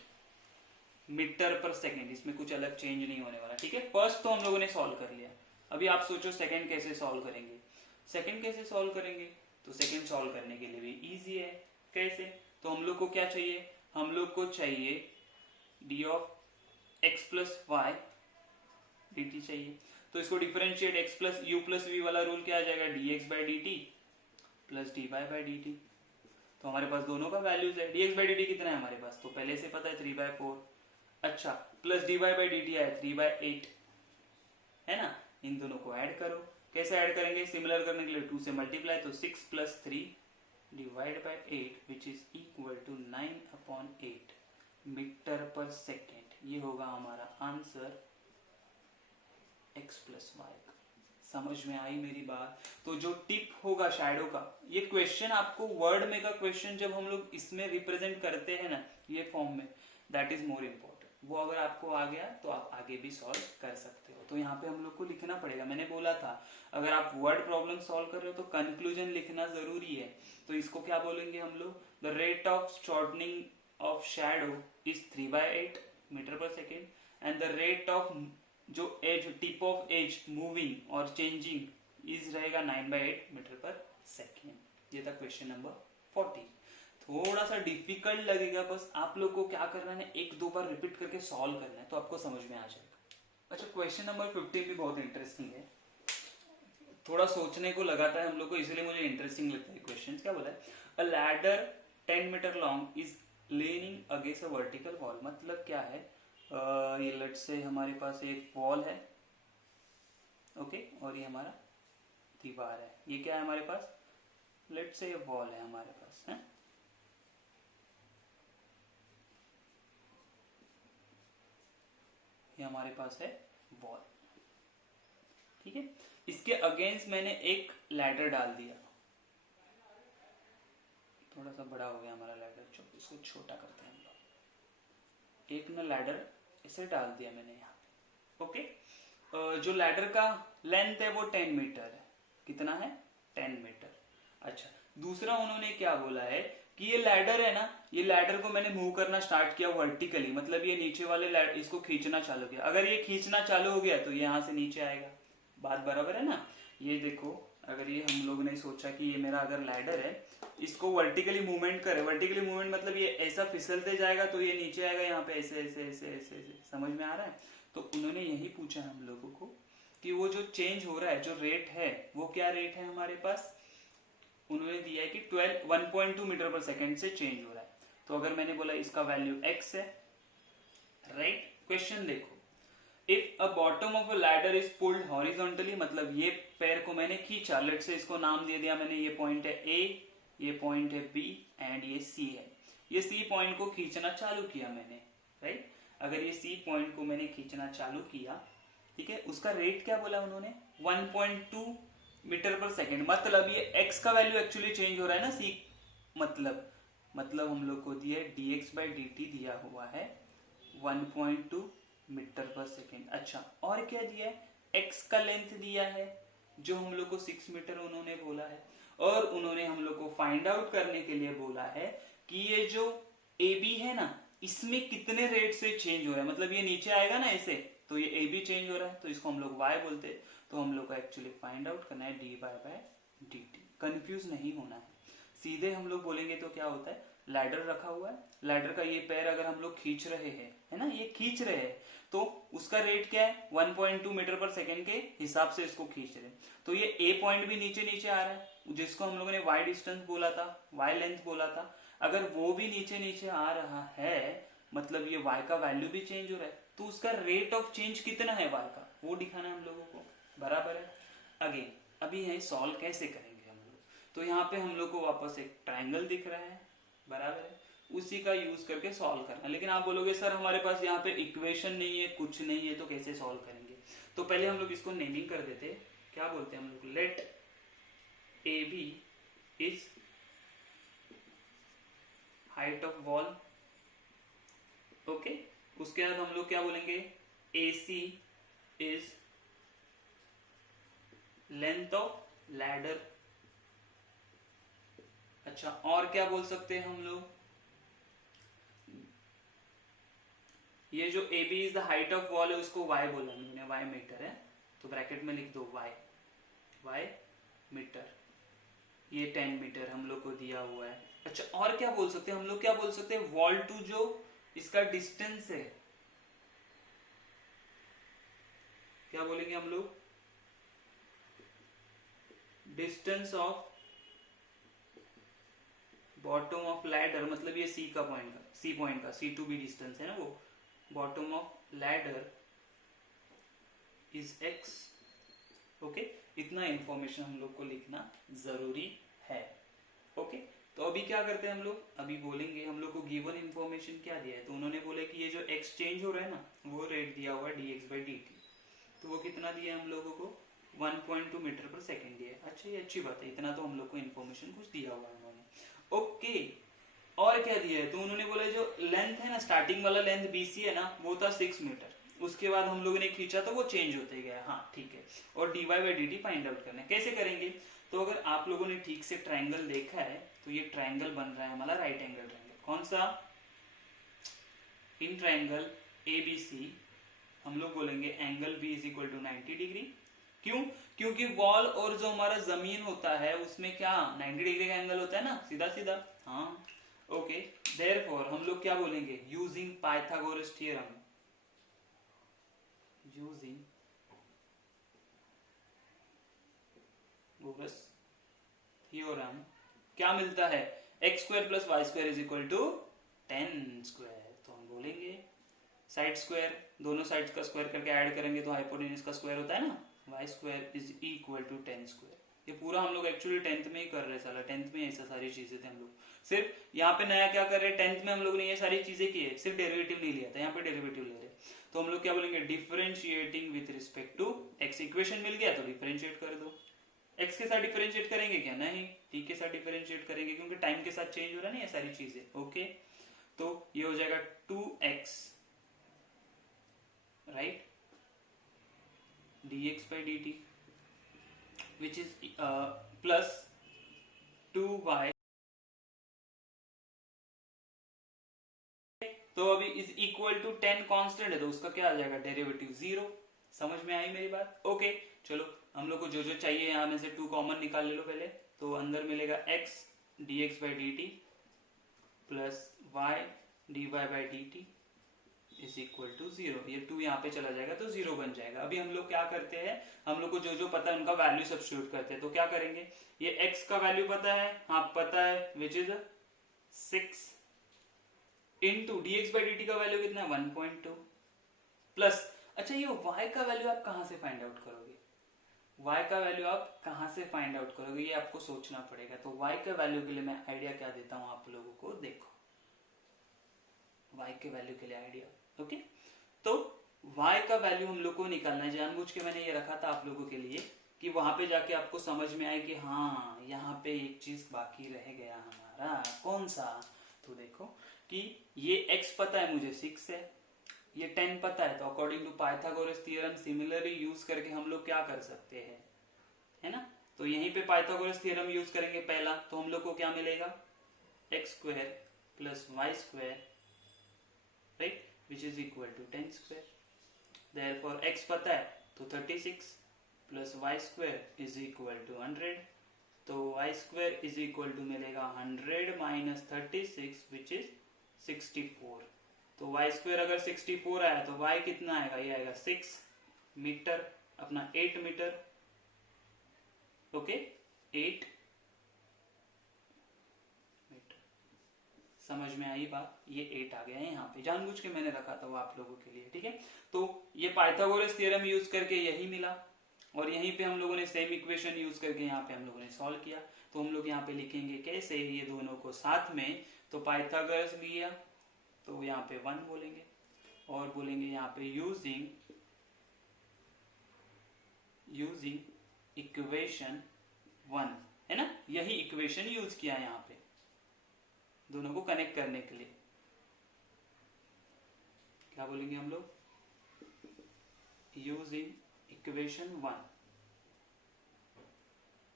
मीटर पर सेकेंड, इसमें कुछ अलग चेंज नहीं होने वाला, ठीक है। फर्स्ट तो हम लोगों ने सॉल्व कर लिया, अभी आप सोचो सेकंड कैसे सॉल्व करेंगे, सेकंड कैसे सॉल्व करेंगे, तो सेकंड सॉल्व करने के लिए भी इजी है, कैसे, तो हम लोग को क्या चाहिए, हम लोग को चाहिए d of x plus y d t चाहिए, तो इसको differentiate x plus u plus v वाला रूल क्या आ जाएगा, d x by d t plus d y by d t, तो हमारे पास दोनों का वैल्यूज है, d x by d t कितना है हमारे पास, तो पहले से पता है 3/4, अच्छा plus d y by d t आया 3/8, है ना, इन दोनों को ऐड करो, कैसे ऐड करेंगे, सिमिलर करने के लिए 2 से मल्टीप्लाई, तो 6 plus 3 divide by 8 which is equal to 9/8 metre पर सेकेंड, ये होगा हमारा आंसर x प्लस वाई का, समझ में आई मेरी बात? तो जो टिप होगा शैडो का, ये क्वेश्चन आपको वर्ड में का क्वेश्चन जब हम लोग इसमें रिप्रेजेंट करते हैं ना ये फॉर्म में, दैट इज मोर इम्पोर्टेंट। वो अगर आपको आ गया तो आप आगे भी सॉल्व कर सकते हो। तो यहाँ पे हम लोग को लिखना पड़ेगा, मैंने बोला था अगर आप वर्ड प्रॉब्लम सॉल्व कर रहे हो तो कंक्लूजन लिखना जरूरी है। तो इसको क्या बोलेंगे हम लोग, the rate of shortening of shadow is 3/8 metre पर second and the rate of जो edge tip of edge moving और चेंजिंग इज रहेगा 9/8 मीटर पर सेकेंड। ये था क्वेश्चन नंबर 40। थोड़ा सा डिफिकल्ट लगेगा, बस आप लोग को क्या करना है, एक दो बार रिपीट करके सॉल्व करना है तो आपको समझ में आ जाएगा। अच्छा, क्वेश्चन नंबर 15 भी बहुत इंटरेस्टिंग है, थोड़ा सोचने को लगाता है हम लोग को, इसलिए मुझे इंटरेस्टिंग लगता है क्वेश्चन। क्या बोला है, a ladder 10 metre long is leaning against a vertical wall. मतलब क्या है, ये लेट्स से हमारे पास एक वॉल है, ओके, और ये हमारा दीवार है। ये क्या है हमारे पास, लेट्स से ये वॉल है हमारे पास है। ये हमारे पास है वॉल, ठीक है। इसके अगेंस्ट मैंने एक लैडर डाल दिया, थोड़ा सा बड़ा हो गया हमारा लैडर, इसको छोटा करते हैं हम लोग। एक ना लैडर इसे डाल दिया मैंने यहाँ पे, ओके। जो लैडर का लेंथ है वो 10 मीटर है। कितना है, 10 मीटर। अच्छा, दूसरा उन्होंने क्या बोला है कि ये लैडर है ना, ये लैडर को मैंने मूव करना स्टार्ट किया वर्टिकली, मतलब ये नीचे वाले लैडर इसको खींचना चालू किया। अगर ये खींचना चालू हो गया तो ये यहाँ से नीचे आएगा, बात बराबर है ना। ये देखो, अगर ये हम लोग ने सोचा कि ये मेरा अगर लैडर है, इसको वर्टिकली मूवमेंट करे, वर्टिकली मूवमेंट मतलब ये ऐसा फिसलते जाएगा तो ये नीचे आएगा यहाँ पे, ऐसे ऐसे ऐसे ऐसे ऐसे, समझ में आ रहा है। तो उन्होंने यही पूछा हम लोगों को कि वो जो चेंज हो रहा है, जो रेट है वो क्या रेट है हमारे पास, उन्होंने दिया है कि 1.2 मीटर पर सेकेंड से चेंज हो रहा है। तो अगर मैंने बोला इसका वैल्यू x है, राइट। क्वेश्चन देखो, if a bottom of a ladder is pulled horizontally, मतलब ये पैर को मैंने खींचा, लेट से इसको नाम दे दिया मैंने, ये पॉइंट है A, ये पॉइंट है B एंड ये C है। ये C पॉइंट को खींचना चालू किया मैंने, राइट। अगर ये C पॉइंट को मैंने खींचना चालू किया, ठीक है, उसका रेट क्या बोला उन्होंने, 1.2 मीटर पर सेकेंड। मतलब ये x का वैल्यू एक्चुअली चेंज हो रहा है ना, c मतलब हम लोग को दिया dx/dt दिया हुआ है 1.2 मीटर पर सेकेंड। अच्छा, और क्या दिया है, x का लेंथ दिया है जो हम लोग को 6 मीटर उन्होंने बोला है, और उन्होंने हम लोग को फाइंड आउट करने के लिए बोला है कि ये जो AB है ना, इसमें कितने रेट से चेंज हो रहा है। मतलब ये नीचे आएगा ना ऐसे, तो ये AB चेंज हो रहा है, तो इसको हम लोग y बोलते हैं। तो हम लोग को एक्चुअली फाइंड आउट करना है dy/dt। कंफ्यूज नहीं होना है, सीधे हम लोग बोलेंगे तो क्या होता है, लैडर रखा हुआ है, लैडर का ये पैर अगर हम लोग खींच रहे हैं, है ना, ये खींच रहे हैं, तो उसका रेट क्या है, 1.2 मीटर पर सेकेंड के हिसाब से इसको खींच रहे हैं। तो ये A पॉइंट भी नीचे नीचे आ रहा है, जिसको हम लोगों ने y डिस्टेंस बोला था, y लेंथ बोला था, अगर वो भी नीचे नीचे आ रहा है, मतलब ये y का वैल्यू भी चेंज हो रहा है, तो उसका रेट ऑफ चेंज कितना है y का, वो दिखाना है हम लोगों को, बराबर है। अगेन अभी यही सॉल्व कैसे करेंगे हम लोग, तो यहाँ पे हम लोग को वापस एक ट्राइंगल दिख रहा है, बराबर है, उसी का यूज करके सॉल्व करना। लेकिन आप बोलोगे सर हमारे पास यहाँ पे इक्वेशन नहीं है, कुछ नहीं है, तो कैसे सॉल्व करेंगे। तो पहले हम लोग इसको नेमिंग कर देते, क्या बोलते हैं हम लोग, let AB is height of wall, okay. उसके बाद हम लोग क्या बोलेंगे, AC is length of ladder. अच्छा, और क्या बोल सकते हैं हम लोग, ये जो AB is the height of wall है उसको y बोला मैंने, y मीटर है, तो ब्रैकेट में लिख दो y मीटर, ये 10 मीटर हम लोग को दिया हुआ है। अच्छा, और क्या बोल सकते हैं हम लोग, क्या बोल सकते हैं, वॉल टू जो इसका डिस्टेंस है, क्या बोलेंगे हम लोग, distance of bottom of ladder, मतलब ये C पॉइंट का C टू B डिस्टेंस है ना, वो bottom of ladder is x, okay. इतना इंफॉर्मेशन हम लोग को लिखना जरूरी है, ओके। तो अभी क्या करते हैं हम लोग, अभी बोलेंगे हम लोग को गिवन इंफॉर्मेशन क्या दिया है, तो उन्होंने बोला कि ये जो x चेंज हो रहा है ना, वो रेट दिया हुआ है dx/dt, तो वो कितना दिया है हम लोगों को, 1.2 मीटर पर सेकेंड दिया है। अच्छा, ये अच्छी बात है, इतना तो हम लोग को इन्फॉर्मेशन कुछ दिया हुआ है उन्होंने। ओके, और क्या दिया है, तो उन्होंने बोला जो लेंथ है ना, स्टार्टिंग वाला लेंथ बीसी है ना, वो था 6 मीटर, उसके बाद हम लोगों ने खींचा तो वो चेंज होते गया। हाँ ठीक है, और dy by d t find out करना है। कैसे करेंगे, तो अगर आप लोगों ने ठीक से ट्राइंगल देखा है तो ये ट्राइंगल बन रहा है हमारा राइट एंगल ट्राइंगल। कौन सा, इन ट्राइंगल एबीसी हम लोग बोलेंगे angle B is equal to 90 degree. क्यों, क्योंकि वॉल और जो हमारा जमीन होता है उसमें क्या 90 डिग्री का एंगल होता है ना, सीधा सीधा। हाँ ओके, देयरफॉर हम लोग क्या बोलेंगे, यूजिंग पाइथागोरस थ्योरम, यूजिंग गोरस थ्योरम क्या मिलता है, x square plus y square is equal to 10 square. तो हम बोलेंगे साइड स्क्वायर, दोनों साइड्स का स्क्वायर करके ऐड करेंगे तो हाइपोटेन्यूज का स्क्वायर होता है ना, y square is equal to 10 square. ये पूरा हम लोग एक्चुअली 10th में ही कर रहे हैं, साला 10th में ऐसा सारी चीजें थे हम लोग। सिर्फ यहाँ पे नया क्या कर रहे हैं, 10th में हम लोग ने ये सारी चीजें की है, सिर्फ डेरिवेटिव नहीं लिया था, यहाँ पे डेरिवेटिव ले रहे। तो हम लोग क्या बोलेंगे, differentiating with respect to x. Equation मिल गया तो डिफरेंशिएट कर दो। एक्स के साथ डिफरेंशिएट करेंगे क्या, नहीं, टी के साथ डिफरेंशिएट करेंगे, क्योंकि टाइम के साथ चेंज हो रहा है ना ये सारी चीजें। ओके, तो ये हो जाएगा 2x right, dx by dt which is plus 2y। तो अभी इज इक्वल टू 10 कांस्टेंट है तो उसका क्या आ जाएगा, डेरिवेटिव 0। समझ में आई मेरी बात। ओके चलो, हम लोग को जो जो चाहिए यहाँ में से 2 कॉमन निकाल ले लो पहले। तो अंदर मिलेगा x dx by dt plus y dy by dt is equal to 0। ये 2 यहाँ पे चला जाएगा तो 0 बन जाएगा। अभी हम लोग क्या करते हैं, हम लोग को जो जो पता है उनका वैल्यू सब्स्टिट्यूट करते हैं। तो क्या करेंगे, ये x का वैल्यू पता है, हाँ पता है, which is 6 into dx by dt का वैल्यू कितना है 1.2 प्लस। अच्छा, ये y का वैल्यू आप कहाँ से फाइंड आउट करोगे, y का वैल्यू आप कहाँ से फाइंड आउट करोगे, ये आपको सोचना पड़ेगा। तो y के वैल्यू के लिए मैं आइडिया क्या देता हूँ आप लोगों को, देखो y के वैल्यू के लिए आइडिया। ओके, तो y का वैल्यू हम लोग को निकालना है। जानबूझ के मैंने ये रखा था आप लोगों के लिए कि वहां पे जाके आपको समझ में आए कि हाँ यहाँ पे एक चीज बाकी रह गया हमारा, कौन सा। तो देखो कि ये x पता है मुझे 6 है, ये 10 पता है, तो according to Pythagoras theorem similarly use करके हम लोग क्या कर सकते हैं, है ना। तो यहीं पे पाइथागोरस थ्योरम यूज करेंगे पहला, तो हम लोग को क्या मिलेगा, x square plus y square right, which is equal to 10 square. Therefore x पता है तो 36 plus y square is equal to 100. तो y square is equal to मिलेगा 100 minus 36 which is 64. तो y square अगर 64 आया तो y कितना आएगा, ये आएगा 6 मीटर, अपना 8 मीटर। ओके 8 समझ में आई बात, ये 8 आ गया है यहाँ पे, जानबूझ के मैंने रखा था वो आप लोगों के लिए, ठीक है। तो ये पाइथागोरस थ्योरम यूज करके यही मिला, और यहीं पे हम लोगों ने सेम इक्वेशन यूज करके यहाँ पे हम लोगों ने सॉल्व किया। तो हम लोग यहाँ पे लिखेंगे कैसे, ये दोनों को साथ में, तो पाइथागोरस लिया तो यहाँ पे 1 बोलेंगे, और बोलेंगे यहाँ पे यूजिंग इक्वेशन 1, है ना, यही इक्वेशन यूज किया यहाँ पे दोनों को कनेक्ट करने के लिए। क्या बोलेंगे हम लोग, यूजिंग इक्वेशन 1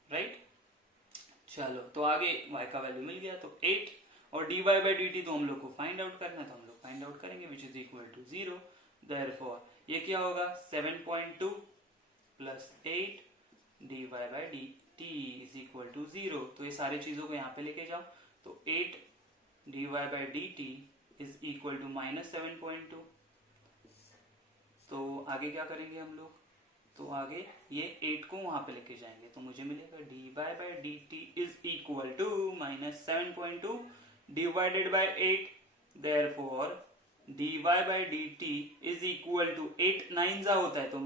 राइट। चलो, तो आगे y का वैल्यू मिल गया तो 8, और dy by dt तो हम लोग को फाइंड आउट करना है, तो हम लोग फाइंड आउट करेंगे which is equal to 0। Therefore ये क्या होगा 7.2 plus 8 dy by dt is equal to 0। तो ये सारी चीजों को यहाँ पे लेके जाओ, तो 8 dy by dt is equal to minus 7.2। तो आगे क्या करेंगे हम लोग, तो आगे ये 8 को वहां पे लेके जाएंगे, तो मुझे मिलेगा dy by dt is equal to minus 7.2 divided by 8। Therefore dy by dt is equal to 8 9 जा होता है तो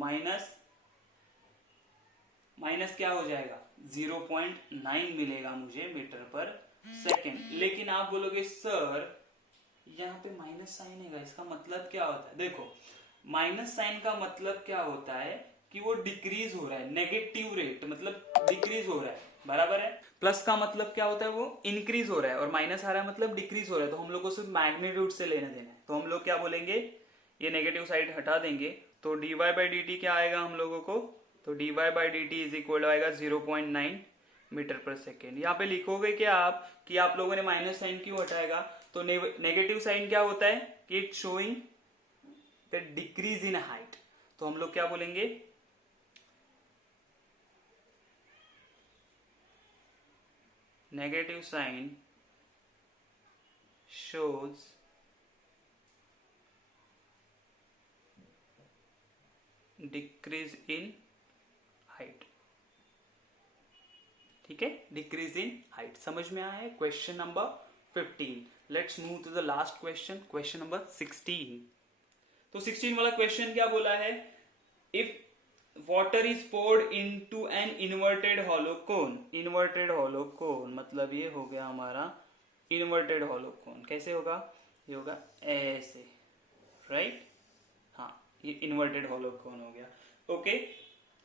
माइनस क्या हो जाएगा 0.9 मिलेगा मुझे मीटर पर सेकेंड। लेकिन आप बोलोगे सर यहाँ पे माइनस साइन है, इसका मतलब क्या होता है। देखो माइनस साइन का मतलब क्या होता है कि वो डिक्रीज हो रहा है, नेगेटिव रेट मतलब डिक्रीज हो रहा है, बराबर है। प्लस का मतलब क्या होता है, वो इंक्रीज हो रहा है, और माइनस आ रहा है मतलब डिक्रीज हो रहा है। तो हम लोग को सिर्फ मैग्नीट्यूड से लेना देना है। तो हम लोग क्या बोलेंगे, ये नेगेटिव साइड हटा देंगे, तो d y by d t क्या आएगा हम लोगों को, तो d y by d t is equal आएगा 0.9 मीटर पर सेकेंड। यहाँ पे लिखोगे क्या आप कि आप लोगों ने माइनस साइन क्यों हटाएगा, तो नेगेटिव साइन क्या होता है कि it showing the decrease in height. तो हम लोग क्या बोलेंगे, negative sign shows decrease in height। ठीक है, डिक्रीज इन हाइट समझ में आया है। Question number 15। Let's move to the last question, question number 16। तो 16 वाला क्वेश्चन क्या बोला है, if water is poured into an inverted hollow cone. Inverted hollow cone मतलब ये हो गया हमारा इन्वर्टेड हॉलो कोन। कैसे होगा, ये होगा ऐसे, राइट, हाँ ये इन्वर्टेड हॉलो कोन हो गया। ओके,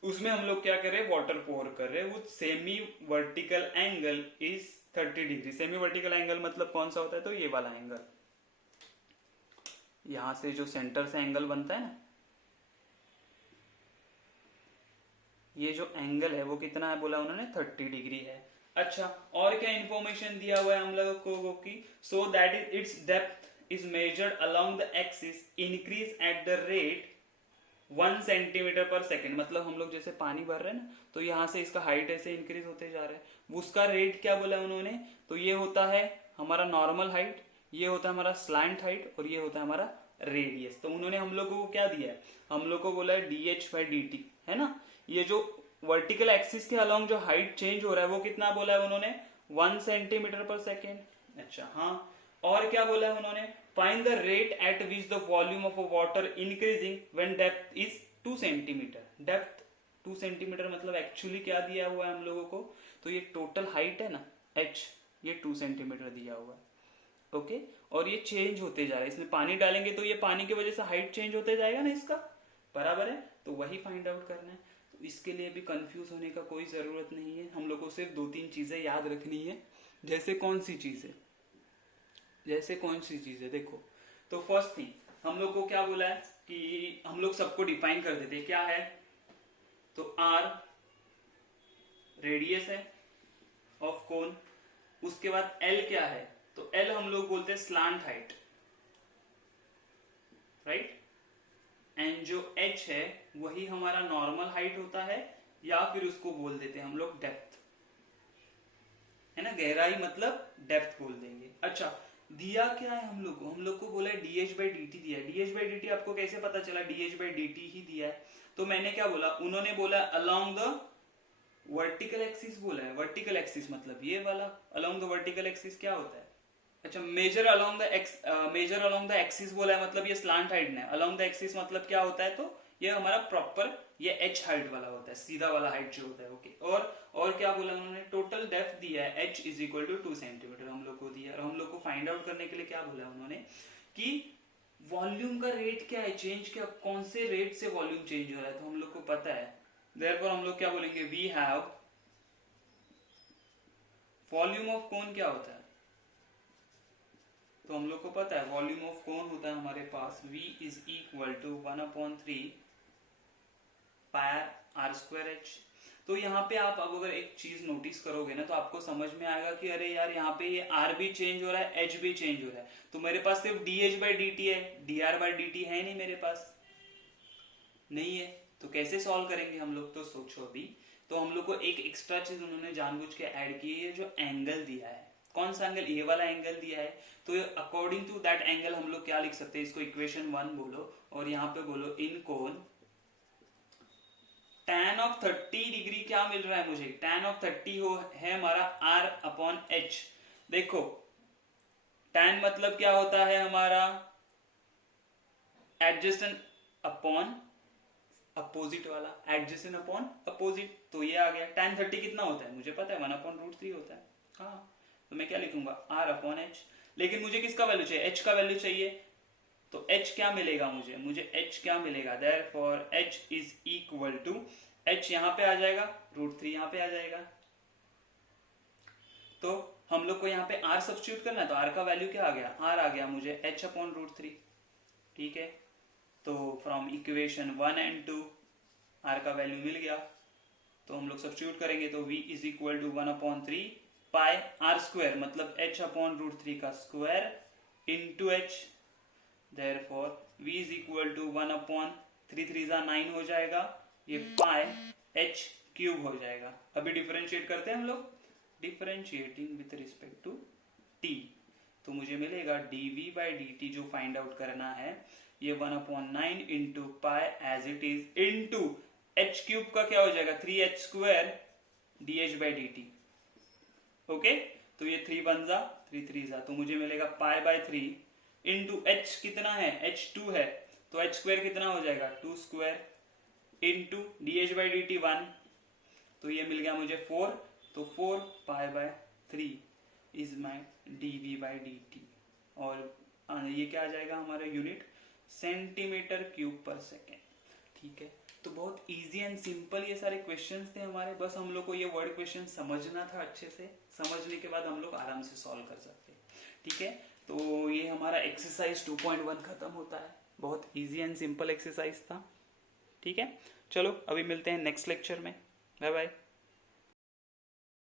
उसमें हम लोग क्या कर रहे हैं, वाटर पोर कर रहे हैं। वो semi vertical angle is 30 degree. Semi vertical angle मतलब कौन सा होता है, तो ये वाला एंगल, यहां से जो सेंटर से एंगल बनता है ना, ये जो एंगल है वो कितना है बोला उन्होंने, 30 डिग्री है। अच्छा, और क्या इंफॉर्मेशन दिया हुआ है हम लोगों को कि so that is it's depth is measured along the axis increase at the rate 1 centimetre per second. मतलब हम लोग जैसे पानी भर रहे हैं ना, तो यहाँ से इसका हाइट ऐसे इंक्रीज होते जा रहा है। उसका रेट क्या बोला उन्होंने, तो ये होता है हमारा नॉर्मल हाइट, ये होता है हमारा स्लैंट हाइट, और ये होता है हमारा रेडियस। तो उन्होंने हम लोगों को क्या दिया है, हम लोग को बोला है dh/dt, है ना। ये जो वर्टिकल एक्सिस के अलोंग जो हाइट चेंज हो रहा है वो कितना बोला है उन्होंने, 1 सेंटीमीटर पर सेकेंड। अच्छा हाँ, और क्या बोला है उन्होंने, find the rate at which the volume of water increasing when depth is 2 centimetre. Depth 2 centimetre मतलब एक्चुअली क्या दिया हुआ है हम लोगों को, तो ये टोटल हाइट है ना h, ये 2 सेंटीमीटर दिया हुआ है। ओके, और ये चेंज होते जा रहा है, इसमें पानी डालेंगे तो ये पानी की वजह से हाइट चेंज होते जाएगा ना इसका, बराबर है। तो वही फाइंड आउट करना है। तो इसके लिए भी कंफ्यूज होने का कोई जरूरत नहीं है, हम लोग को सिर्फ 2-3 चीजें याद रखनी है। जैसे कौन सी चीज है, जैसे कौन सी चीज है, देखो, तो फर्स्ट थिंग हम लोग को क्या बोला है कि हम लोग सबको डिफाइन कर देते हैं, क्या है, तो r रेडियस है ऑफ कोन, उसके बाद l क्या है, तो l हम लोग बोलते हैं स्लांट हाइट, राइट, एंड जो h है वही हमारा नॉर्मल हाइट होता है, या फिर उसको बोल देते हैं हम लोग डेप्थ, है ना, गहराई मतलब डेप्थ बोल देंगे। अच्छा, दिया क्या है हम लोग को बोला है dh/dt दिया है। dh/dt आपको कैसे पता चला, dh/dt ही दिया है। तो मैंने क्या बोला, उन्होंने बोला अलोंग द वर्टिकल एक्सिस बोला है। वर्टिकल एक्सिस मतलब ये वाला, अलोंग द वर्टिकल एक्सिस क्या होता है, अच्छा मेजर अलोंग द एक्सिस बोला है, मतलब ये स्लांट हाइट है। अलोंग द एक्सिस मतलब क्या होता है, तो ये हमारा प्रॉपर ये h हाइट वाला होता है, सीधा वाला हाइट जो होता है। ओके, और क्या बोला उन्होंने, टोटल डेप्थ दिया है h is equal to 2 centimetre हम लोग को दिया, और हम लोग को फाइंड आउट करने के लिए क्या बोला उन्होंने कि वॉल्यूम का रेट क्या है, चेंज क्या, कौन से रेट से वॉल्यूम चेंज हो रहा है, तो हम लोग को पता है। देयरफॉर हम लोग क्या बोलेंगे, we have volume of cone क्या होता है, तो हम लोग को पता है वॉल्यूम ऑफ कोन होता है हमारे पास v is equal to 1/3 pi r r²h। तो यहाँ पे आप अब अगर एक चीज नोटिस करोगे ना, तो आपको समझ में आएगा कि अरे यार यहाँ पे ये r भी चेंज हो रहा है, h भी चेंज हो रहा है, तो मेरे पास सिर्फ dh/dt है, dr/dt है नहीं मेरे पास, नहीं है। तो कैसे सॉल्व करेंगे हम लोग, तो सोचो अभी। तो हम लोग को एक एक्स्ट्रा चीज उन्होंने जानबूझ के ऐड की है, जो एंगल दिया है, कौन सा एंगल, ये वाला एंगल दिया है। तो अकॉर्डिंग टू दैट एंगल हम लोग क्या लिख सकते हैं, इसको इक्वेशन 1 बोलो, और यहाँ पे बोलो इन कोन tan ऑफ 30 डिग्री क्या मिल रहा है मुझे, tan ऑफ 30 है हमारा r/h। देखो tan मतलब क्या होता है हमारा, एडजेसेंट अपॉन अपोजिट वाला, एडजेसेंट अपॉन अपोजिट, तो ये आ गया। tan 30 कितना होता है मुझे पता है, 1/√3 होता है। हाँ, तो मैं क्या लिखूंगा, r/h। लेकिन मुझे किसका वैल्यू चाहिए, h का वैल्यू चाहिए, तो h क्या मिलेगा मुझे h क्या मिलेगा, therefore h is equal to, h यहाँ पे आ जाएगा, √3 यहाँ पे आ जाएगा, तो हम लोग को यहाँ पे r सब्स्टिट्यूट करना है, तो r का वैल्यू क्या आ गया, r आ गया मुझे h अपॉन √3, ठीक है। तो फ्रॉम इक्वेशन 1 एंड 2 r का वैल्यू मिल गया, तो हम लोग सब्स्टिट्यूट करेंगे तो v is equal to 1/3 pi r square, मतलब h अपॉन √3 का square into h, therefore v is equal to 1/3 हो जाएगा, ये पाई h क्यूब हो जाएगा। अभी डिफरेंशिएट करते हैं हम लोग, differentiating with respect to t, तो मुझे मिलेगा dv/dt जो फाइंड आउट करना है, ये 1/9 into pi as it is into h cube का क्या हो जाएगा 3h स्क्वायर dh/dt, ओके। तो ये 3 1 जा 3 3 जा, तो मुझे मिलेगा पाई/3 इंटू h कितना है, h 2 है, तो h स्क्वायर कितना हो जाएगा 2 स्क्वायर इंटू dh/dt 1, तो ये मिल गया मुझे 4, तो 4 पाई/3 इज माई dv/dt, और ये क्या आ जाएगा हमारा यूनिट सेंटीमीटर क्यूब पर सेकेंड, ठीक है। तो बहुत इजी एंड सिंपल ये सारे क्वेश्चंस थे हमारे, बस हम लोग को ये वर्ड क्वेश्चन समझना था अच्छे से, समझने के बाद हम लोग आराम से सॉल्व कर सकते हैं, ठीक है। तो ये हमारा एक्सरसाइज 2.1 खत्म होता है, बहुत इजी एंड सिंपल एक्सरसाइज था, ठीक है। चलो अभी मिलते हैं नेक्स्ट लेक्चर में, बाय बाय।